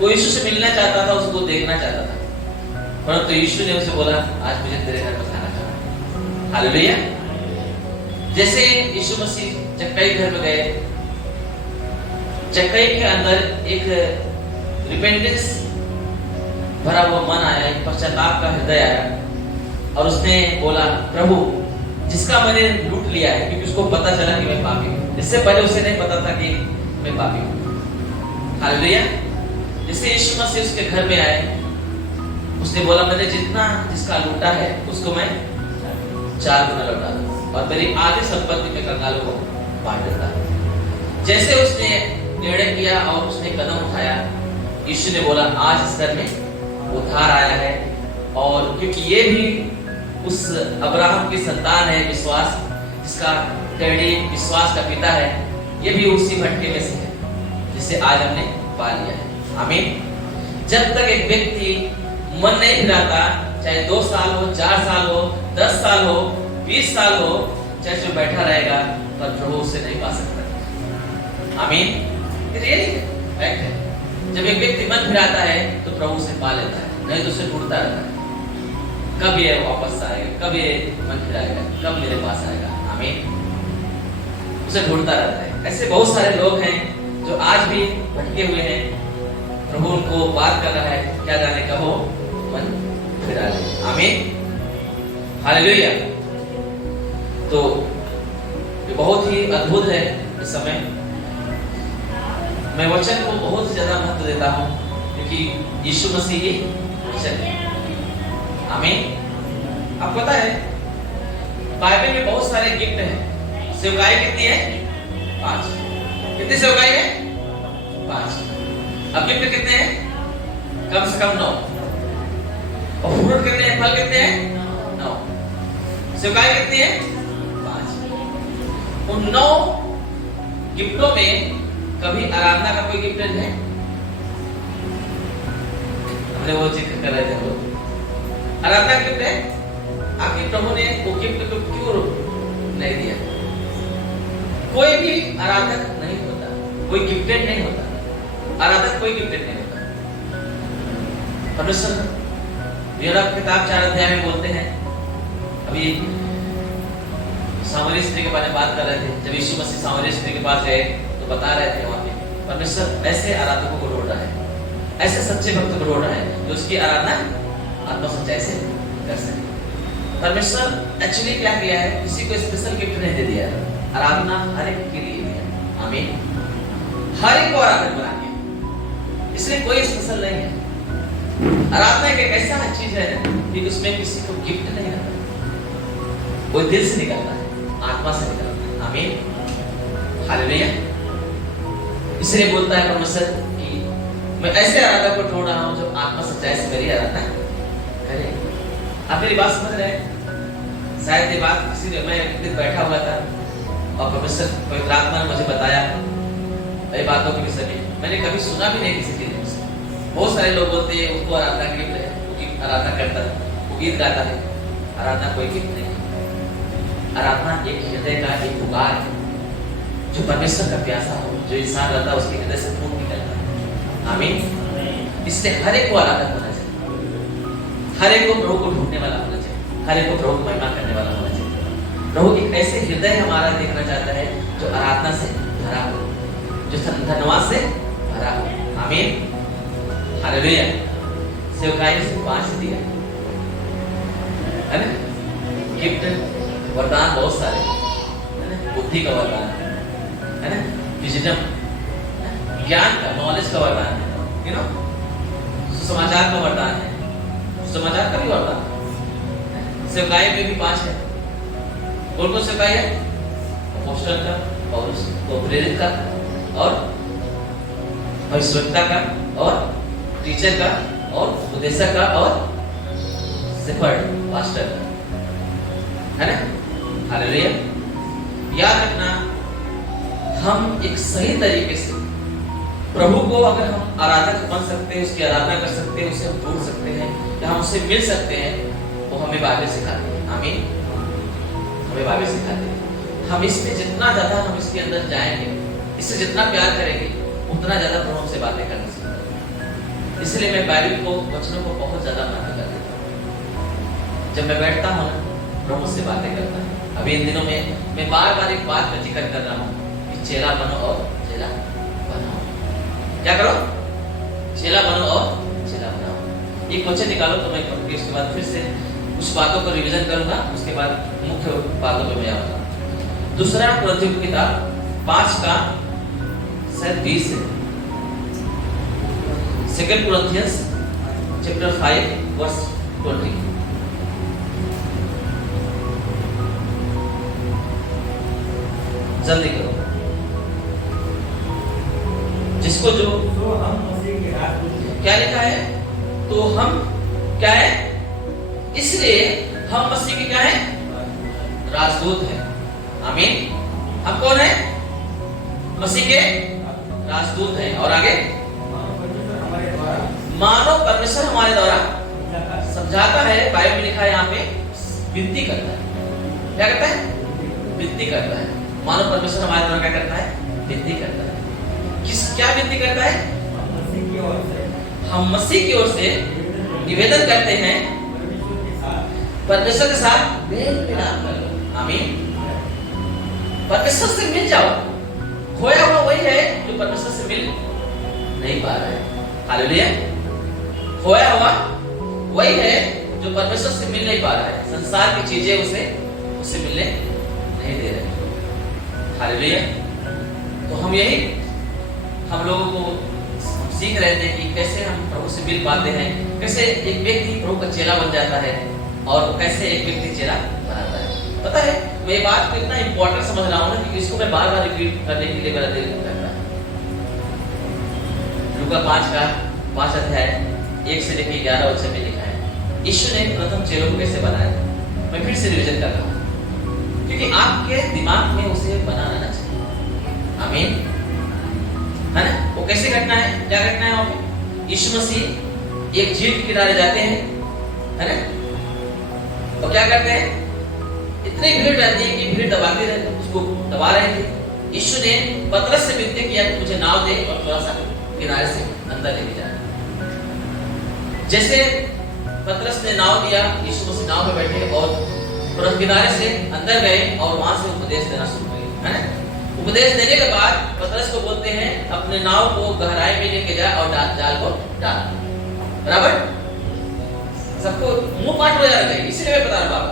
वो यीशु से मिलना चाहता था, उसको देखना चाहता था, परंतु यीशु ने उसे बोला आज मुझे तेरे घर में खाना खाना। हालेलुया। जैसे यीशु मसीह जक्कई घर में गए, जक्कई के अंदर एक रिपेंटेंस भरा हुआ मन आया, एक पश्चाताप का हृदय आया और उसने बोला प्रभु जिसका मैंने लूट लिया है, क्योंकि उसको पता चला कि मैं पापी हूँ। इससे पहले उसे नहीं पता था कि मैं पापी हूँ। हालेलुया। जैसे यीशु मसीह उसके घर में आए, उसने बोला मैंने जितना जिसका लूटा है उसको मैं 4 गुना लौटा दूं और मेरी आधी संपत्ति में कंगालों को बांट देता। जैसे उसने निर्णय किया और उसने कदम उठाया, यीशु ने बोला आज इस घर में उद्धार आया है, और क्योंकि ये भी उस अब्राहम की संतान है, विश्वास जिसका डैडी विश्वास का पिता है, ये भी उसी भटके में से है जिसे आज हमने पा लिया है। आमीन। जब तक एक व्यक्ति मन नहीं फिराता, चाहे 2 साल हो, 4 साल हो, 10 साल हो, 20 साल हो, चर्च में बैठा रहेगा पर प्रभु उसे नहीं पा सकता। आमीन। रियली फैक्ट है। जब एक व्यक्ति मन फिराता है तो प्रभु उसे पा लेता है, नहीं तो उसे ढूंढता रहता है, कब ये वापस आएगा, कब ये मन फिराएगा, कब मेरे पास आएगा। आमीन। उसे ढूंढता रहता है। ऐसे बहुत सारे लोग हैं जो आज भी भटके हुए हैं, प्रभु उनको बात कर रहा है, क्या जाने कब वो मन फिरा ले। आमीन। हालेलुया। तो ये बहुत ही अद्भुत है। इस समय मैं वचन को बहुत ज्यादा महत्व देता हूँ, क्योंकि यीशु मसीह ही वचन है। आमीन। आपको पता है बाइबल में बहुत सारे गिफ्ट हैं। सेवकाई कितनी है? 5। कितनी सेवकाई है? 5। अब गिफ्ट कितने हैं? कम से कम 9। और फ्रूट कितने हैं? फल कितने हैं? 9। सेवकाई कितनी है? 5। उन 9 गिफ्टों में कभी आराधना का कोई गिफ्ट है? हमने वो जिक्र कर रहे थे लोग, आराधना गिफ्ट है। आखिर प्रभु ने वो गिफ्ट को क्यों नहीं दिया? कोई भी आराधक नहीं होता, कोई गिफ्टेड नहीं होता। आराधक कोई गिफ्टेड नहीं होता। परमेश्वर यूनाह किताब 4 अध्याय में बोलते हैं, अभी सामरी स्त्री के बारे में बात कर रहे थे। जब यीशु मसीह सामरी स्त्री के पास गए तो बता रहे थे वहां पे परमेश्वर ऐसे आराधकों को ढूंढ रहा है, ऐसे सच्चे भक्त को ढूंढ रहा है जो उसकी आराधना आत्मा सच्चाई से कर सके। परमेश्वर एक्चुअली क्या किया है? किसी को स्पेशल गिफ्ट नहीं दे दिया है, आराधना हर एक के लिए दिया। आमीन। हर एक को आराधक बना दिया, इसलिए कोई स्पेशल नहीं है। आराधना एक ऐसा चीज है कि उसमें किसी को गिफ्ट नहीं आता, वो दिल से निकलता है, आत्मा से निकलता है। आमीन। हालेलुया। इसलिए बोलता है परमेश्वर कि मैं ऐसे आराधक को ढूंढ रहा हूं जो आत्मा सच्चाई से मेरी आराधना करे। आप मेरी बात समझ रहे हैं? शायद ये बात किसी ने, मैं एक दिन बैठा हुआ था और परमेश्वर पवित्र आत्मा ने मुझे बताया ये बातों के विषय में। मैंने कभी सुना भी नहीं किसी के लिए। बहुत सारे लोग बोलते हैं उसको आराधना गिफ्ट है, वो आराधना करता है, वो गीत गाता है। आराधना कोई गिफ्ट नहीं है। आराधना एक हृदय का एक पुकार है जो परमेश्वर का प्यासा हो, जो इंसान रहता है उसके हृदय से खून निकलता है। आमीन। इसलिए हर एक को आराधक होना चाहिए, हर एक को प्रभु को ढूंढने वाला होना चाहिए, हर एक को प्रभु को महिमा करने वाला होना चाहिए। प्रभु एक ऐसे हृदय हमारा देखना चाहता है जो आराधना से भरा हो, जो धन्यवाद से भरा हो। आमीन। हालेलुया। सेवकाई से 5 दिया है ना। गिफ्ट वरदान बहुत सारे है ना। बुद्धि का वरदान है ना, विजडम ज्ञान का, नॉलेज का वरदान है, यू नो, सुसमाचार का वरदान है, सुसमाचार का भी वरदान है। सेवकाई में भी 5 है। कौन कौन सेवकाई है? अपोस्तल का, पौलुस को प्रेरित का, और भविष्यवक्ता का, और टीचर का, और उपदेशक का, और शेफर्ड पास्टर का, है ना। हालेलुया। याद रखना, हम एक सही तरीके से प्रभु को अगर हम आराधक बन सकते हैं, उसकी आराधना कर सकते हैं, उसे हम ढूंढ सकते हैं, या हम उससे मिल सकते हैं, वो हमें बाइबल सिखाती है। आमीन। हमें बाइबल सिखाती है। हम इसमें जितना ज्यादा हम इसके अंदर जाएंगे, इससे जितना प्यार करेंगे, उतना ज्यादा प्रभु हमसे बातें करना सीखेंगे। इसलिए मैं बाइबल को, वचनों को बहुत ज्यादा महत्व कर देता हूँ। जब मैं बैठता हूँ ना, प्रभु से बातें करता है। अभी इन दिनों में मैं बार बार एक बात का जिक्र कर रहा हूँ कि चेला बनो और चेला बनाओ। क्या करो? चेला बनो और चेला बनाओ। एक क्वेश्चन निकालो तो मैं करूँगी, उसके बाद फिर से कुछ बातों को रिवीजन करूंगा, उसके बाद मुख्य बातों पे मैं आऊंगा। दूसरा कुरिन्थियों की किताब 5 का शायद 20 है। Second Corinthians chapter 5 verse 20। जल्दी करो। जिसको जो हम मसीह के राजदूत क्या लिखा है? तो हम क्या है? इसलिए हम मसीह के क्या है? राजदूत हैं। आमीन। हम कौन है? मसीह के राजदूत हैं। और आगे मानो परमेश्वर हमारे द्वारा समझाता है। बाइबल में लिखा है, यहाँ पे विनती करता है। क्या करता है? विनती करता है। मानो परमेश्वर हमारे द्वारा क्या करता है? विनती करता है। क्या विनती करता है? हम मसीह की ओर से निवेदन करते हैं, परमेश्वर के साथ मेल मिलाप करो। आमीन। परमेश्वर से मिल जाओ। खोया हुआ वही है जो परमेश्वर से मिल नहीं पा रहा है। हालेलुया। खोया हुआ वही है जो परमेश्वर से मिल नहीं पा रहा है। संसार की चीजें उसे मिलने नहीं दे रहे। हालेलुया। तो हम लोगों को सीख रहे थे कि कैसे हम प्रभु से मिल पाते हैं, कैसे एक व्यक्ति प्रभु का चेला बन जाता है और कैसे एक व्यक्ति चेला बनाता है। पता है, मैं ये बात को इतना इंपॉर्टेंट समझ रहा हूँ ना कि इसको मैं बार बार रिपीट करने के लिए मेरा दिल करता है। लूका 5 का 5 अध्याय 1 से लेकर 11 वचन में लिखा है, यीशु ने प्रथम चेलों को कैसे बनाया। मैं फिर से रिविजन कर रहा हूँ क्योंकि आपके दिमाग में उसे बनाना ना चाहिए। आमीन, है ना? वो कैसे घटना है? क्या घटना है वहां पे? यीशु मसीह एक झील के किनारे जाते हैं, है ना? और क्या करते हैं? इतनी भीड़ रहती है कि भीड़ दबाती रहती, उसको दबा रहे थे। यीशु ने पतरस से विनती किया कि मुझे नाव दे और थोड़ा सा किनारे से अंदर लेके जाए। जैसे पतरस ने नाव दिया, यीशु मसीह नाव में बैठे और तुरंत किनारे से अंदर गए और वहां से उपदेश देना शुरू किए, है ना? उपदेश देने के बाद पतरस को बोलते हैं अपने नाव को गहराई में लेके जा और जाल को डाल। बराबर? सबको मुंह पाठ हो जाएगा, इसीलिए मैं बता रहा हूं।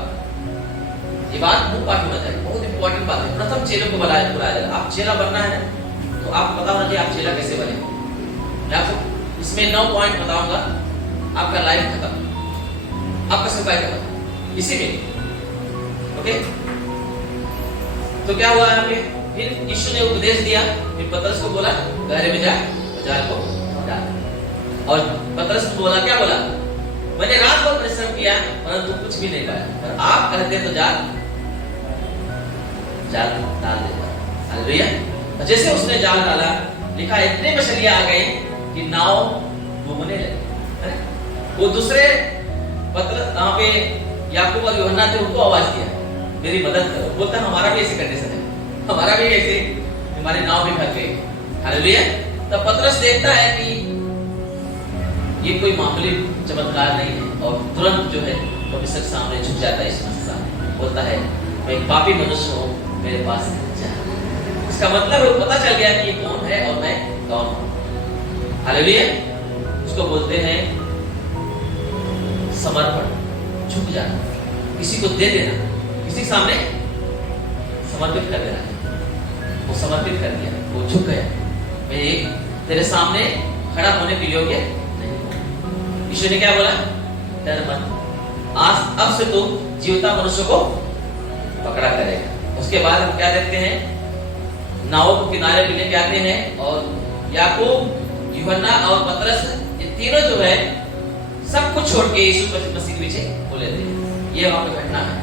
ये बात मुंह पाठ होना चाहिए, बहुत इंपॉर्टेंट बात है। प्रथम चेलों को बुलाया जाएगा। आप चेला बनना है ना, तो आप पता होना चाहिए आप चेला कैसे बने। मैं आपको इसमें 9 पॉइंट बताऊंगा, आपका लाइफ खत्म, आपका सिपाही खत्म इसी में। ओके, तो क्या हुआ यहाँ पे? फिर यीशु ने उपदेश दिया, फिर पतरस को बोला गहरे में जा और जाल को डाल। और पतरस को बोला, क्या बोला? मैंने रात भर परिश्रम किया परंतु कुछ भी नहीं पाया, पर आप कहते तो जाल डाल देता। हालेलुया। और जैसे उसने जाल डाला, लिखा इतने मछलियां आ गई कि नाव डूबने लगी। वो दूसरे पतरस वहां पे याकूब और यूहन्ना थे, उनको आवाज दिया मेरी मदद करो। बोलता हमारा भी ऐसी कंडीशन है, हमारा भी ऐसे हमारी नाव भी फंस गई। हालेलुया। तब पतरस देखता है कि ये कोई मामूली चमत्कार नहीं है और तुरंत जो है परमेश्वर के सामने झुक जाता है। यीशु मसीह सामने बोलता है मैं एक पापी मनुष्य हूँ, मेरे पास जा। इसका मतलब पता चल गया कि ये कौन है और मैं कौन हूँ। हालेलुया। उसको बोलते हैं समर्पण, झुक जाना, किसी को दे देना, किसी के सामने समर्पित कर देना। वो समर्पित कर दिया, वो झुक गया। मैं एक तेरे सामने खड़ा होने के योग्य नहीं। यीशु ने क्या बोला? डर मत, आज अब से तू जीवता मनुष्य को पकड़ा करेगा। उसके बाद हम क्या देखते हैं? नाव को किनारे पे लेके आते हैं और याकूब, यूहन्ना और पतरस, ये तीनों जो है सब कुछ छोड़ के यीशु मसीह के पीछे हो लेते हैं। ये वहां पे घटना है।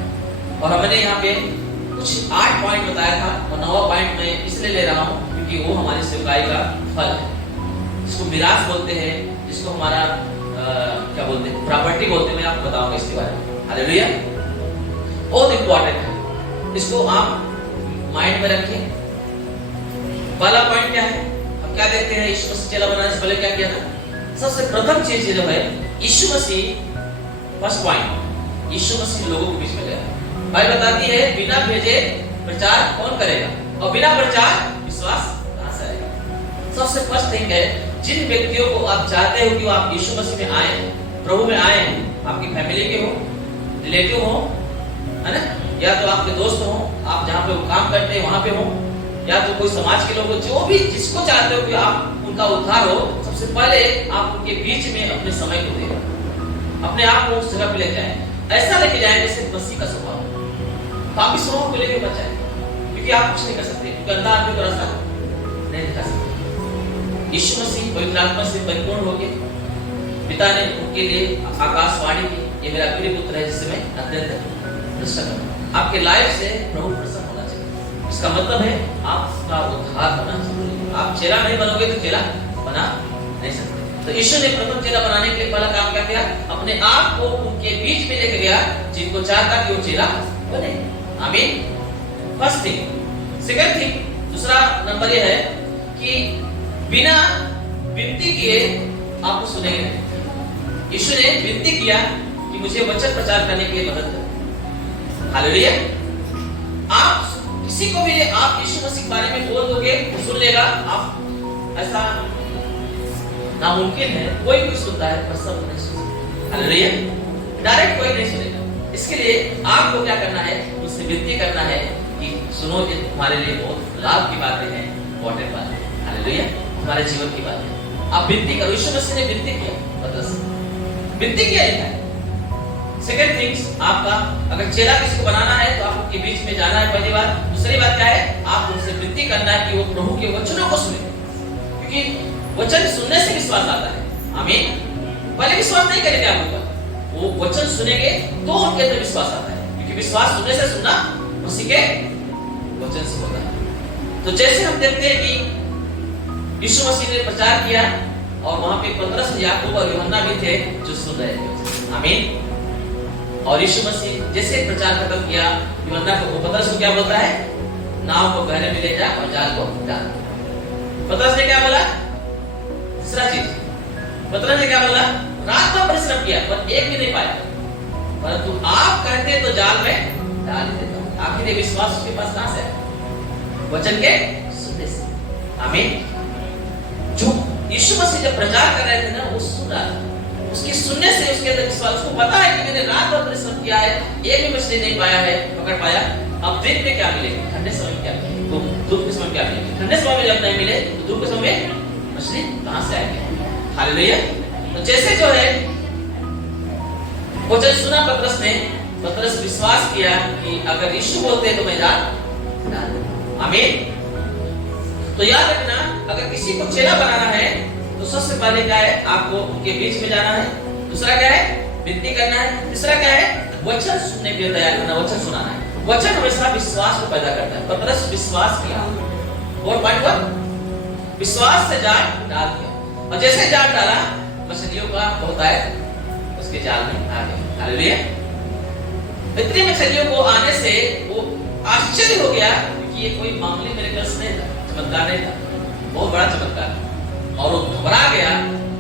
और हमने यहाँ पे कुछ 8 पॉइंट बताया था और 9वां पॉइंट मैं इसलिए ले रहा हूँ क्योंकि वो हमारी सेवकाई का फल है, जिसको मिरास बोलते हैं, जिसको हमारा क्या बोलते हैं, प्रॉपर्टी बोलते हैं। मैं आपको बताऊंगा इसके बारे में। हालेलुया। बहुत इंपॉर्टेंट है, इसको आप माइंड में रखें। पहला पॉइंट क्या है? हम क्या देखते हैं? यीशु मसीह चेला बनाने से पहले क्या किया था? सबसे प्रथम चीज जो है, यीशु मसीह, फर्स्ट पॉइंट, यीशु मसीह लोगों के बीच में गया। बाइबल बताती है बिना भेजे प्रचार कौन करेगा, और बिना प्रचार विश्वास कहां से आएगा। सबसे फर्स्ट थिंग है, जिन व्यक्तियों को आप चाहते हो कि वो आप यीशु मसीह में आए, प्रभु में आए, आपकी फैमिली के हो, रिलेटिव हो, है ना, या तो आपके दोस्त हो, आप जहाँ पे वो काम करते हैं वहां पे हो, या तो कोई समाज के लोग हो, जो भी जिसको चाहते हो कि आप उनका उद्धार हो, सबसे पहले आप उनके बीच में अपने समय को दें, अपने आप को उस जगह पे ले जाएं, ऐसा लेके जाएं जैसे मसीह का स्वभाव। पापी स्वभाव को लेके बच जाएं, क्योंकि आप कुछ नहीं कर सकते, क्योंकि अंधा आदमी को रास्ता नहीं दिखा सकते। यीशु मसीह पवित्र आत्मा से परिपूर्ण हो गए, पिता ने उनके लिए आकाशवाणी की, ये मेरा प्रिय पुत्र है जिससे मैं अत्यंत प्रसन्न हूं। आपके लाइफ से प्रभु प्रसन्न होना चाहिए। इसका मतलब है आपका उद्धार होना चाहिए। आप चेला नहीं बनोगे तो चेला बना नहीं सकते। तो यीशु ने प्रथम चेला बनाने के लिए पहला काम क्या किया, अपने आप को उनके बीच में लेके गया जिनको चाहता कि वो चेला बने। आमीन। First thing. सेकंड थिंग, दूसरा नंबर ये है कि बिना विनती किए आपको सुनेंगे नहीं। यीशु ने विनती किया कि मुझे वचन प्रचार करने के लिए मदद करो। हालेलुया। आप किसी को भी आप यीशु मसीह के बारे में बोल दोगे तो सुन लेगा, आप ऐसा नामुमकिन है, कोई भी सुनता है पर सब नहीं सुनता। हालेलुया। डायरेक्ट कोई नहीं सुनेगा। इसके लिए आपको क्या करना है, उससे विनती करना है कि सुनो, ये तुम्हारे लिए बहुत लाभ की बातें हैं, इंपॉर्टेंट बातें हैं। हालेलुया। तुम्हारे जीवन की बातें आप विनती करो। यीशु मसीह ने विनती किया, मतलब विनती किया लिखा है। सेकंड थिंग्स, आपका अगर चेला किसी को बनाना है तो आप उनके बीच में जाना है, पहली बात। दूसरी बात क्या है, आप उनसे विनती करना है कि वो प्रभु के वचनों को सुने, क्योंकि वचन सुनने से विश्वास आता है। आमीन। पहले विश्वास नहीं करेंगे आप ऊपर, वो वचन सुनेंगे तो उनके अंदर विश्वास आता है, क्योंकि विश्वास सुनने से सुनना उसी के वचन से होता है। तो जैसे हम देखते हैं कि यीशु मसीह ने प्रचार किया और वहां पे पतरस, याकूब और यूहन्ना भी थे जो सुन रहे थे। आमीन। और यीशु मसीह जैसे प्रचार खत्म किया, यूहन्ना को, पतरस को क्या बोलता है, नाव को गहरे में ले जा और जाल को डाल। पतरस ने क्या बोला, तीसरा चीज, पतरस ने क्या बोला, रात भर परिश्रम किया पर एक भी नहीं पाया, परंतु आप कहते तो जाल में डाल देता हूं। आखिर ये विश्वास उसके पास कहां से है, वचन के सुनने से। आमीन। जो यीशु मसीह जब प्रचार कर रहे थे ना, वो सुन रहा था, उसके सुनने से उसके अंदर विश्वास, उसको पता है कि मैंने रात भर परिश्रम किया है, एक भी मछली नहीं पाया है, पकड़ पाया, अब दिन में क्या मिलेगी, ठंडे समय में क्या मिलेगी, धूप के समय क्या मिलेगी, ठंडे समय में जब नहीं मिले तो धूप के समय में मछली कहां से आएगी। हालेलुया। तो जैसे जो है वो जब सुना पतरस ने, पतरस विश्वास किया कि अगर यीशु बोलते हैं तो मैं डाल दूं। आमीन। तो याद रखना, अगर किसी को चेला बनाना है तो सबसे पहले क्या है, आपको उनके बीच में जाना है। दूसरा क्या है, विनती करना है। तीसरा क्या है, वचन सुनने के लिए तैयार करना, वचन सुनाना है। वचन हमेशा विश्वास को पैदा करता है। पतरस विश्वास किया, और पॉइंट 1, विश्वास से जाल डाल दिया, और जैसे जाल डाला मछलियों का होता है उसके जाल में आ गया। हालेलुया। इतनी मछलियों को आने से वो आश्चर्य हो गया, क्योंकि ये कोई मामूली मिरेकल्स नहीं था, चमत्कार नहीं था, बहुत बड़ा चमत्कार। और वो घबरा गया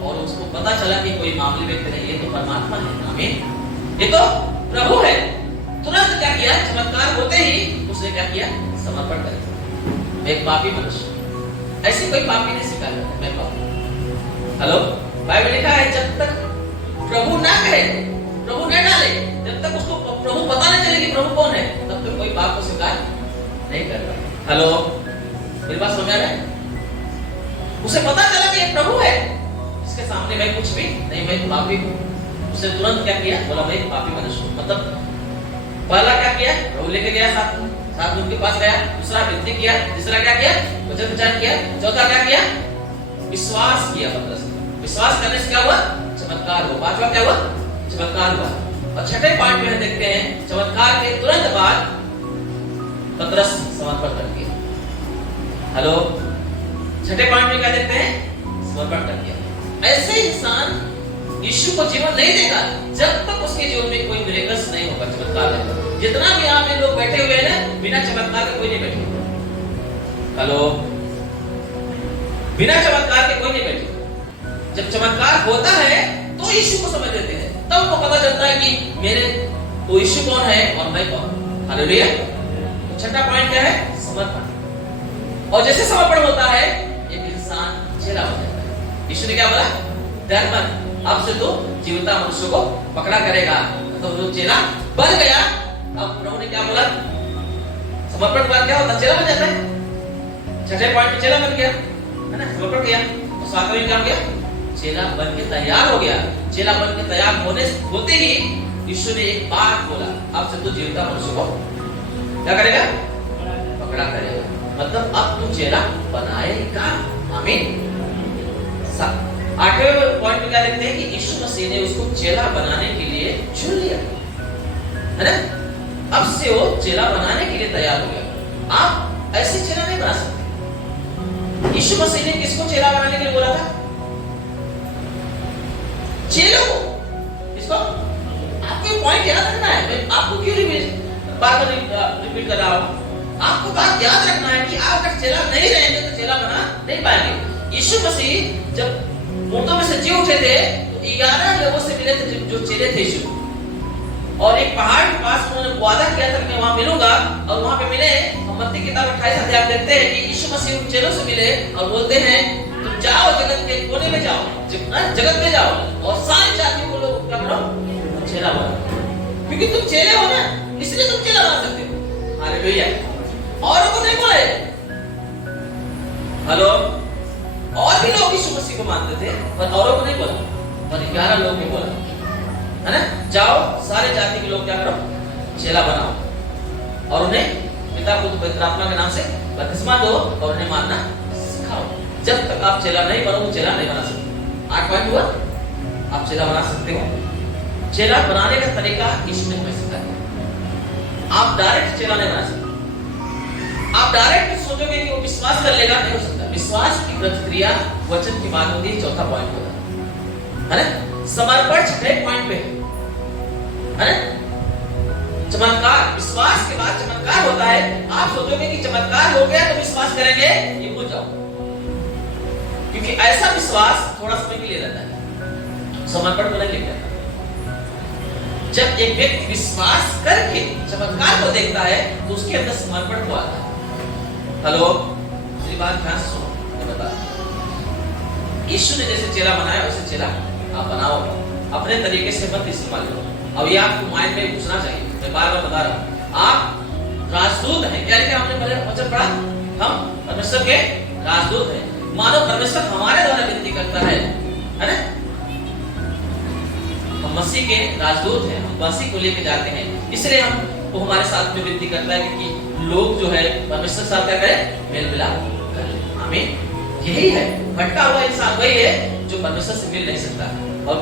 और उसको पता चला कि कोई मामूली व्यक्ति नहीं, ये तो परमात्मा है। आमीन। ये तो प्रभु है। तुरंत क्या किया, चमत्कार होते ही उसने क्या किया, समर्पण कर दिया। एक पापी मनुष्य, ऐसी कोई पापी नहीं स्वीकार करता मैं पापी। हेलो, बाइबल लिखा है जब तक प्रभु ना कहे, प्रभु न डाले, जब तक उसको प्रभु पता नहीं चले कि प्रभु कौन है, तब तक कोई पाप को स्वीकार नहीं करता। हेलो, मेरी बात समझ आ रहा है? उसे पता चला कि ये प्रभु है, इसके सामने मैं कुछ भी नहीं, मैं पापी हूँ। उसने तुरंत क्या किया, बोला मैं एक पापी मनुष्य हूँ। मतलब पहला क्या किया, प्रभु लेके गया साथ उनके पास गया। दूसरा विनती किया। तीसरा क्या किया, वचन प्रचार किया। चौथा क्या किया, विश्वास किया। पतरस विश्वास करने से क्या हुआ, चमत्कार हुआ। पांचवा क्या हुआ, चमत्कार हुआ। और छठे पॉइंट में देखते हैं, चमत्कार के तुरंत बाद पतरस समर्पण कर दिया। हेलो, छठे पॉइंट में क्या देखते हैं, समर्पण कर दिया। ऐसे इंसान यीशु को जीवन नहीं देगा जब तक उसके जीवन में कोई मिरेकल्स नहीं होगा, चमत्कार नहीं। जितना भी यहाँ पे लोग बैठे हुए हैं, बिना चमत्कार के कोई नहीं बैठे। हेलो, बिना चमत्कार के कोई नहीं बैठे। जब चमत्कार होता है तो यीशु को समझ लेते हैं, तब उनको पता चलता है कि मेरे वो यीशु कौन है और मैं कौन। हालेलुया। तो छठा पॉइंट क्या है? समर्पण। और जैसे समर्पण होता है एक इंसान चेला बन जाता है। यीशु ने क्या बोला? डर मत, अब से तो जीवता मनुष्य को पकड़ा करेगा। तो वो चेला बन गया। अब प्रभु ने क्या बोला? समर्पण के बाद क्या होता? चेला बन जाता है। छठे पॉइंट में चेला बन गया, है ना? समर्पण किया तो सातवें में क्या हो गया? चेला बन के तैयार हो गया। चेला बन के तैयार होते ही यीशु ने एक बात बोला, अब से तू जीवता मनुष्य को क्या करेगा? पकड़ा करेगा। मतलब अब तू चेला बनाएगा। आमीन। आठवें पॉइंट में क्या लिखते हैं कि यीशु मसीह ने उसको चेला बनाने के लिए चुन लिया, है ना? अब से वो चेला बनाने के लिए तैयार हो गया। आप ऐसे चेला नहीं बना सकते। यीशु मसीह ने किसको चेला बनाने के लिए बोला था? चेलों को। किसको? आपको पॉइंट याद रखना है। मैं आपको क्यों बार-बार रिपीट कर रहा हूं? आपको बात याद रखना है कि आप अगर चेला नहीं रहेंगे तो चेला बना नहीं पाएंगे। यीशु मसीह जब मुर्दों में से जी उठे थे तो 11 लोगों से मिले थे जो चेले थे यीशु, और एक पहाड़ के पास उन्होंने वादा किया था कि मैं वहां मिलूंगा, और वहां पे मिले। मत्ती किताब 28 अध्याय आप देखते हैं कि यीशु मसीह उन चेलों से मिले और बोलते हैं तुम जाओ जगत के कोने में जाओ, जगत में जाओ और सारी जातियों को लोग क्या करो? चेला बनो। क्योंकि तुम चेले हो ना, इसलिए तुम चेला बना सकते हो। हालेलुया। औरों को नहीं बोले। हेलो, और भी लोग यीशु मसीह को मानते थे पर औरों को नहीं बोला, पर 11 लोग ने बोला, है ना? जाओ सारे जाति के लोग क्या करो? चेला बनाओ और उन्हें पिता पुत्र पवित्र आत्मा के नाम से बपतिस्मा दो और उन्हें मानना सिखाओ। जब तक आप चेला नहीं बनोगे, चेला नहीं बना सकते। 8 पॉइंट हुआ, आप चेला बना सकते हो। चेला बनाने का तरीका यीशु ने हमें सिखाया। आप डायरेक्ट चेला नहीं बना सकते। आप डायरेक्ट सोचोगे कि वो विश्वास कर लेगा, नहीं हो सकता। विश्वास की प्रतिक्रिया वचन की बात होती है। चौथा पॉइंट होता है ना? समर्पण छठे पॉइंट पे है ना? चमत्कार, विश्वास के बाद चमत्कार होता है। आप सोचोगे कि चमत्कार हो गया तो विश्वास करेंगे, ये भूल जाओ, क्योंकि ऐसा विश्वास थोड़ा समय के लिए रहता है, समर्पण को नहीं ले जाता। जब एक व्यक्ति विश्वास करके चमत्कार को देखता है तो उसके अंदर समर्पण को आता है। हेलो, मेरी बात ध्यान से सुनो, मैं बता। यीशु ने जैसे चेला बनाया वैसे चेला आप बनाओ, अपने तरीके से मत इस्तेमाल करो। अब ये आपको माइंड में घुसना चाहिए। मैं बार-बार बता रहा हूँ, आप राजदूत हैं। क्या लिखा हमने पहले वचन पढ़ा? हम परमेश्वर के राजदूत हैं। मानो परमेश्वर हमारे द्वारा विनती करता है ना? हम मसीह के राजदूत हैं, हम मसीह को लेके जाते हैं, इसलिए हम वो हमारे साथ में विनती करता है कि लोग जो है परमेश्वर के साथ क्या करें? मेल मिलाप करें। आमीन। यही है, भटका हुआ इंसान वही है जो परमेश्वर से मिल नहीं सकता। और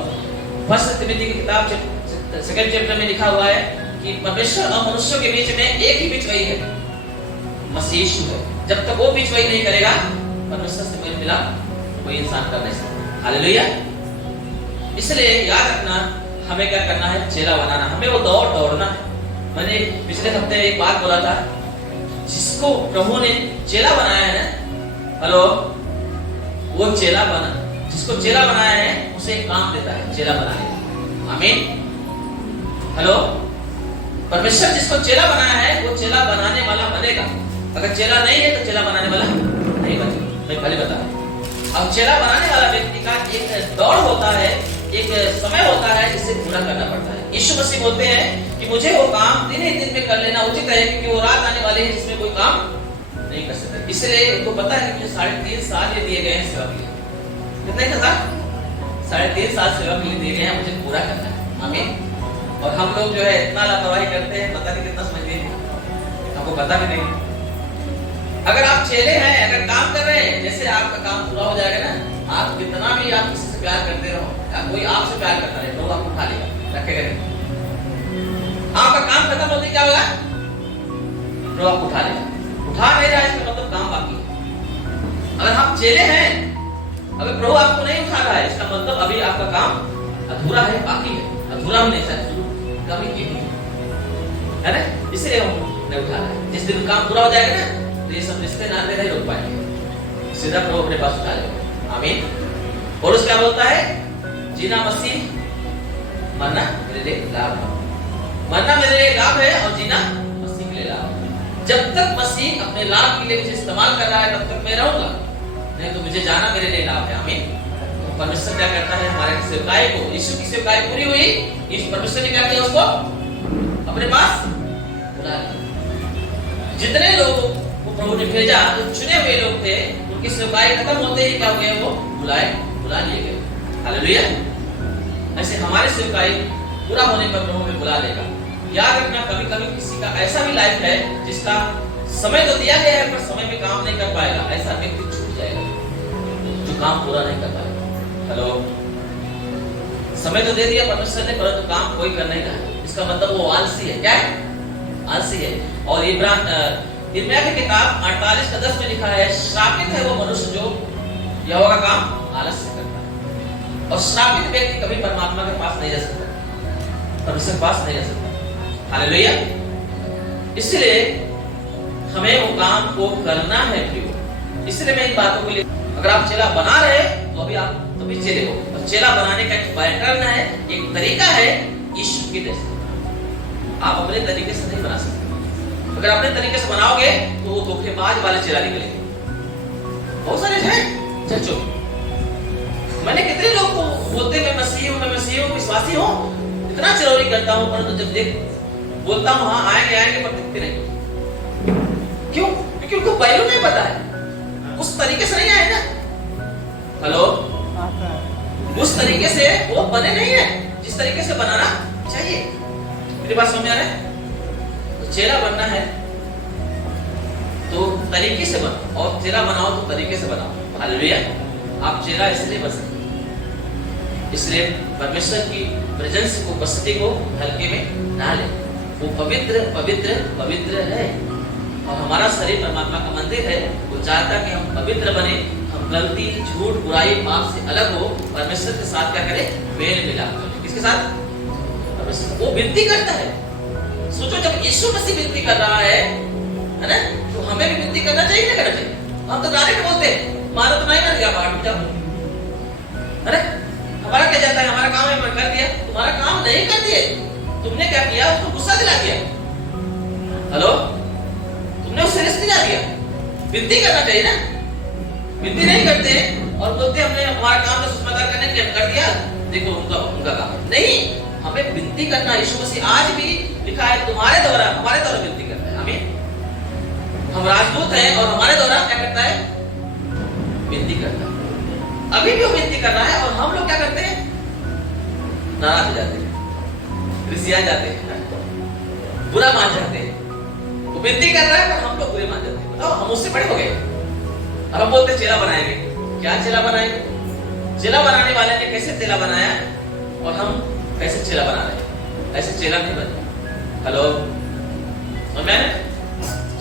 फर्स्ट तिमोथी की किताब 2 चैप्टर में लिखा हुआ है कि परमेश्वर और मनुष्य के बीच में एक ही बीच वही है, मसीह यीशु है। जब तक वो बीच वही नहीं करेगा, परमेश्वर से मेल मिलाप कोई इंसान कर नहीं सकता। हालेलुया। इसलिए याद रखना, हमें क्या करना है? चेला बनाना। हमें वो दौड़ना है। मैंने पिछले हफ्ते एक बात बोला था, जिसको प्रभु ने चेला बनाया है ना, हेलो, वो चेला बना, जिसको चेला बनाया है उसे एक काम देता है, चेला बनाने का। आमीन। हेलो, परमेश्वर जिसको चेला बनाया है वो चेला बनाने वाला बनेगा। अगर चेला नहीं है तो चेला बनाने वाला नहीं बनेगा। मैं पहले बता रहा हूं। अब चेला बनाने वाला व्यक्ति का एक दौड़ होता है, एक समय होता है जिसे पूरा करना पड़ता है। यीशु मसीह बोलते हैं कि मुझे वो काम दिन ही दिन में कर लेना उचित है, क्योंकि वो रात आने वाली है जिसमें कोई काम नहीं कर सकते। इसलिए उनको पता है कि मुझे 3.5 साल ये दिए गए हैं सेवा के लिए। कितने का था? 3.5 साल सेवा के लिए दिए गए हैं, मुझे पूरा करना है। आमीन। और हम लोग जो है इतना लापरवाही करते हैं, पता नहीं कितना समझते हैं, आपको पता भी नहीं। अगर आप चेले हैं, अगर काम कर रहे हैं, जैसे आपका काम पूरा हो जाएगा ना, आप कितना भी आप किसी से प्यार करते रहो, कोई आपसे प्यार करता रहे, लोग आपको उठा लेगा, रखेगा नहीं। आपका काम खत्म होते क्या होगा? लोग आपको उठा लेगा। उठा नहीं रहा इसका मतलब काम बाकी है। अगर आप चेले हैं, अगर प्रभु आपको नहीं उठा रहा है, इसका मतलब अभी आपका काम अधूरा है, बाकी है। अधूरा भी नहीं था, कमी की है ना? इसलिए हम नहीं उठा रहे हैं। जिस दिन काम पूरा हो जाएगा ना, तो ये सब रिश्ते नाते नहीं रोक पाएंगे, सीधा प्रभु अपने पास उठा लेगा। आमीन। पौलुस क्या बोलता है? जीना मसीह, मरना मेरे लिए लाभ है। मरना मेरे लिए लाभ है और जीना मसीह के लिए लाभ है। जब तक मसीह अपने लाभ के लिए मुझे इस्तेमाल कर रहा है तब तक मैं रहूंगा, नहीं तो मुझे जाना मेरे लिए लाभ है। आमीन। तो परमेश्वर क्या करता है? हमारे सेवकाई को, यीशु की सेवकाई पूरी हुई, इस परमेश्वर ने क्या किया? उसको अपने पास बुला लिया। जितने लोग वो प्रभु ने भेजा, जो चुने हुए लोग थे, उनकी सेवकाई खत्म होते ही क्या हो गए? वो बुला लिए गए। हालेलुया। ऐसे हमारे सेवकाई पूरा होने पर प्रभु हमें बुला लेगा। याद रखना, कभी कभी किसी का ऐसा भी लाइफ है जिसका समय तो दिया गया है पर समय में काम नहीं कर पाएगा। ऐसा व्यक्ति छूट जाएगा जो काम पूरा नहीं कर पाएगा। हेलो, समय तो दे दिया परमेश्वर ने परंतु काम कोई कर नहीं रहा, इसका मतलब वो आलसी है। क्या है? आलसी है। और यिर्मयाह की किताब 48:10 में लिखा है, श्रापित है वो मनुष्य जो यहोवा का काम आलस्य करता है। और श्रापित व्यक्ति कभी परमात्मा के पास नहीं जा सकता, परमेश्वर के पास नहीं जा सकता। हालेलुया। इसलिए हमें वो काम को करना है प्रियो। इसलिए मैं इन बातों के लिए, अगर आप चेला बना रहे तो अभी आप तभी चेले हो। और चेला बनाने का एक पैटर्न है, एक तरीका है यीशु के जैसे। आप अपने तरीके से नहीं बना सकते। अगर अपने तरीके से बनाओगे तो वो धोखेबाज वाले चेला निकलेंगे। बहुत सारे हैं चर्चों। मैंने कितने लोग को बोलते मैं मसीही हूँ, विश्वासी हूँ, इतना चिरौरी करता हूँ, परंतु जब देख बोलता हूँ हाँ आएंगे पर दिखते नहीं। क्यों? क्योंकि उनको वैल्यू नहीं पता है, उस तरीके से नहीं आए ना। हेलो, उस तरीके से वो बने नहीं है जिस तरीके से बनाना चाहिए। मेरी बात समझ में आ रहा है? तो चेला बनना है तो तरीके से बनो, और चेला बनाओ तो तरीके से बनाओ। हालेलुया। आप चेला इसलिए बन सकते, इसलिए परमेश्वर की प्रेजेंस को, उपस्थिति को हल्के में ना लें। वो पवित्र पवित्र पवित्र है और हमारा शरीर परमात्मा का मंदिर है। वो चाहता कि हम पवित्र बने, हम गलती, झूठ, बुराई, पाप से अलग हो, परमेश्वर के साथ क्या करें? मेल मिलाप करें। किसके साथ? परमेश्वर। वो विनती करता है। सोचो, जब यीशु मसीह विनती कर रहा है ना, तो हमें भी विनती करना चाहिए ना? करना चाहिए। हम तो डायरेक्ट बोलते हैं मारो तो नहीं मर गया, बाहर जाओ। अरे हमारा क्या जाता है? हमारा काम है कर दिया, तुम्हारा काम नहीं कर दिए, तुमने क्या किया? उसको गुस्सा दिला दिया। हेलो, तुमने उससे रिस्क दिला दिया। विनती करना चाहिए ना? विनती नहीं करते और बोलते हमने हमारा काम तो सुसमाचार करने के लिए कर दिया, देखो उनका काम नहीं। हमें विनती करना, यीशु मसीह आज भी लिखा है तुम्हारे द्वारा, हमारे द्वारा विनती करता है। आमीन। हम राजदूत हैं और हमारे द्वारा क्या करता है? विनती करता है। अभी भी वो विनती कर रहा है और हम लोग क्या करते हैं? नाराज हो जाते हैं, रिसिया जाते हैं, बुरा मान जाते हैं। वो विनती कर रहा है पर हम लोग बुरे मान जाते हैं। बताओ, हम उससे बड़े हो गए। अब हम बोलते चेला बनाएंगे। क्या चेला बनाएंगे? चेला बनाने वाले ने कैसे चेला बनाया और हम कैसे चेला बना रहे हैं? ऐसे चेला नहीं बनता। हेलो, समझ में?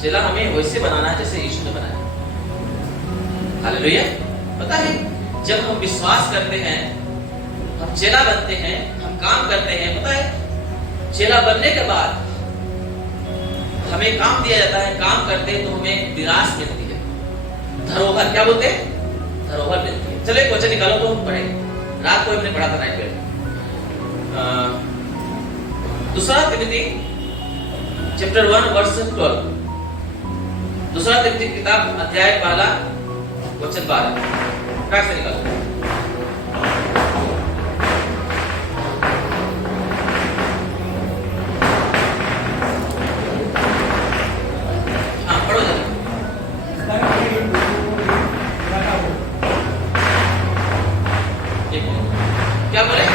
चेला हमें वैसे बनाना है जैसे यीशु ने बनाया। हालेलुया। पता है, जब हम विश्वास करते हैं, हम चेला बनते हैं, हम काम करते हैं। पता है, चेला बनने के बाद हमें काम दिया जाता है, काम करते हैं तो हमें विरासत मिलती है, धरोहर। क्या बोलते हैं? धरोहर मिलती है। चलो एक वचन निकालो तो हम पढ़ेंगे। रात को हमने पढ़ा था नाइट में, 2 तिमोथी चैप्टर 1 वर्स 12। 2 तिमोथी किताब अध्याय 1 वचन 12 से निकालो। हाँ, पढ़ो जरा। क्या बोले?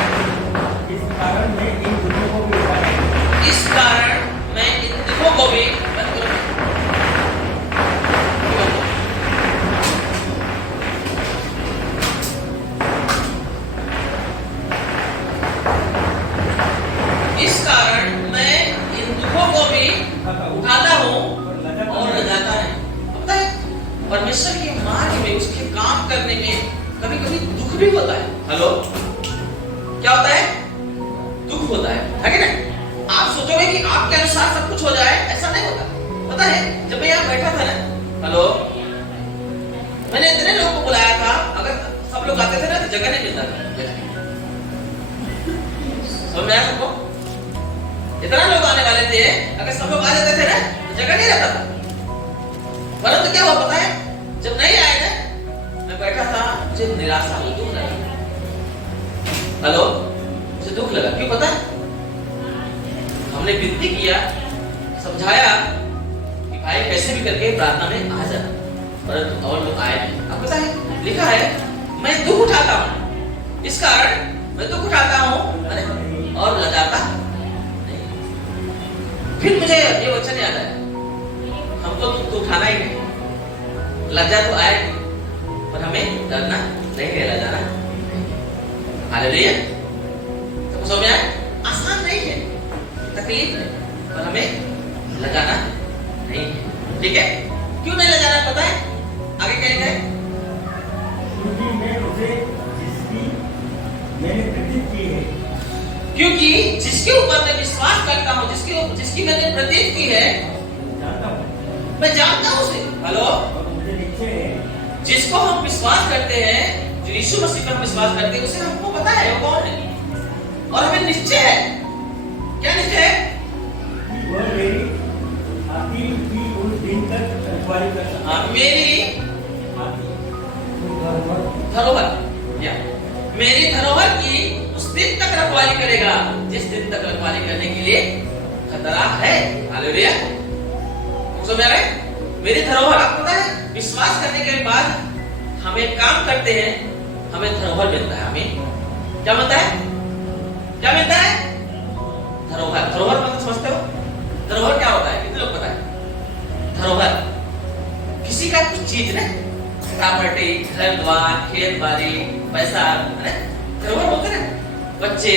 इस कारण मैं इन दुखों को भी बंद करूं। इस कारण मैं इन दुखों को भी उठाता हूँ और रजाता है। पता है, परमेश्वर के मार्ग में, उसके काम करने में कभी कभी दुख भी होता है। हेलो, क्या होता है? दुख होता है कि नहीं? आप सोचोगे कि आपके अनुसार सब कुछ हो जाए, ऐसा नहीं होता। पता है, जब मैं यहाँ बैठा था ना, हेलो, मैंने इतने लोगों को बुलाया था, अगर सब लोग आते थे ना जगह नहीं मिलता था। समझ में आया सबको? इतना लोग आने वाले थे, अगर सब लोग आ जाते थे ना तो जगह नहीं रहता था। परंतु क्या हुआ पता है, जब नहीं आए ना, मैं बैठा था, मुझे निराशा हुई, दुख लगा। हेलो, मुझे दुख लगा। क्यों पता है? हमने विनती किया, समझाया कि भाई कैसे भी करके प्रार्थना में आ जाना, परंतु और लोग आए नहीं। अब पता है लिखा है, मैं दुख उठाता हूँ, इस कारण मैं दुख उठाता हूँ और लजाता नहीं। फिर मुझे ये वचन याद आया, हमको दुख तो उठाना ही नहीं, लज्जा तो आएगी, पर हमें डरना नहीं है, लजाना। हालेलुया। तो समझ में आया? आसान नहीं है, तकलीफ है, पर हमें लगाना नहीं है। ठीक है? क्यों नहीं लगाना पता है? आगे क्या लिखा है? क्योंकि मैं उसे जिसकी मैंने प्रतीत की है, क्योंकि जिसके ऊपर मैं विश्वास करता हूँ, जिसकी मैंने प्रतीत की है, जानता हूँ, मैं जानता हूँ उसे। हेलो, और मुझे निश्चय है, जिसको हम विश्वास करते हैं, जो यीशु मसीह पर हम विश्वास करते हैं, उसे हमको पता है वो कौन है, और हमें निश्चय है। क्या निश्चय है? कि वह मेरी आती की उस दिन तक रखवाली कर सकता है। मेरी आती उस धरोहर धरोहर, या मेरी धरोहर की उस दिन तक रखवाली करेगा, जिस दिन तक रखवाली करने के लिए खतरा है। हालेलुया। समझ आ रहा है? मेरी धरोहर, आपको पता है, विश्वास करने के बाद हम एक काम करते हैं, हमें धरोहर मिलता है। हमें क्या मिलता है? क्या मिलता है? धरोहर। धरोहर मतलब समझते हो? धरोहर क्या होता है? कितने लोग पता है? धरोहर किसी का कुछ चीज ना, प्रॉपर्टी, घर द्वार, खेत बाड़ी, पैसा, है ना? धरोहर बोलते हैं ना। बच्चे,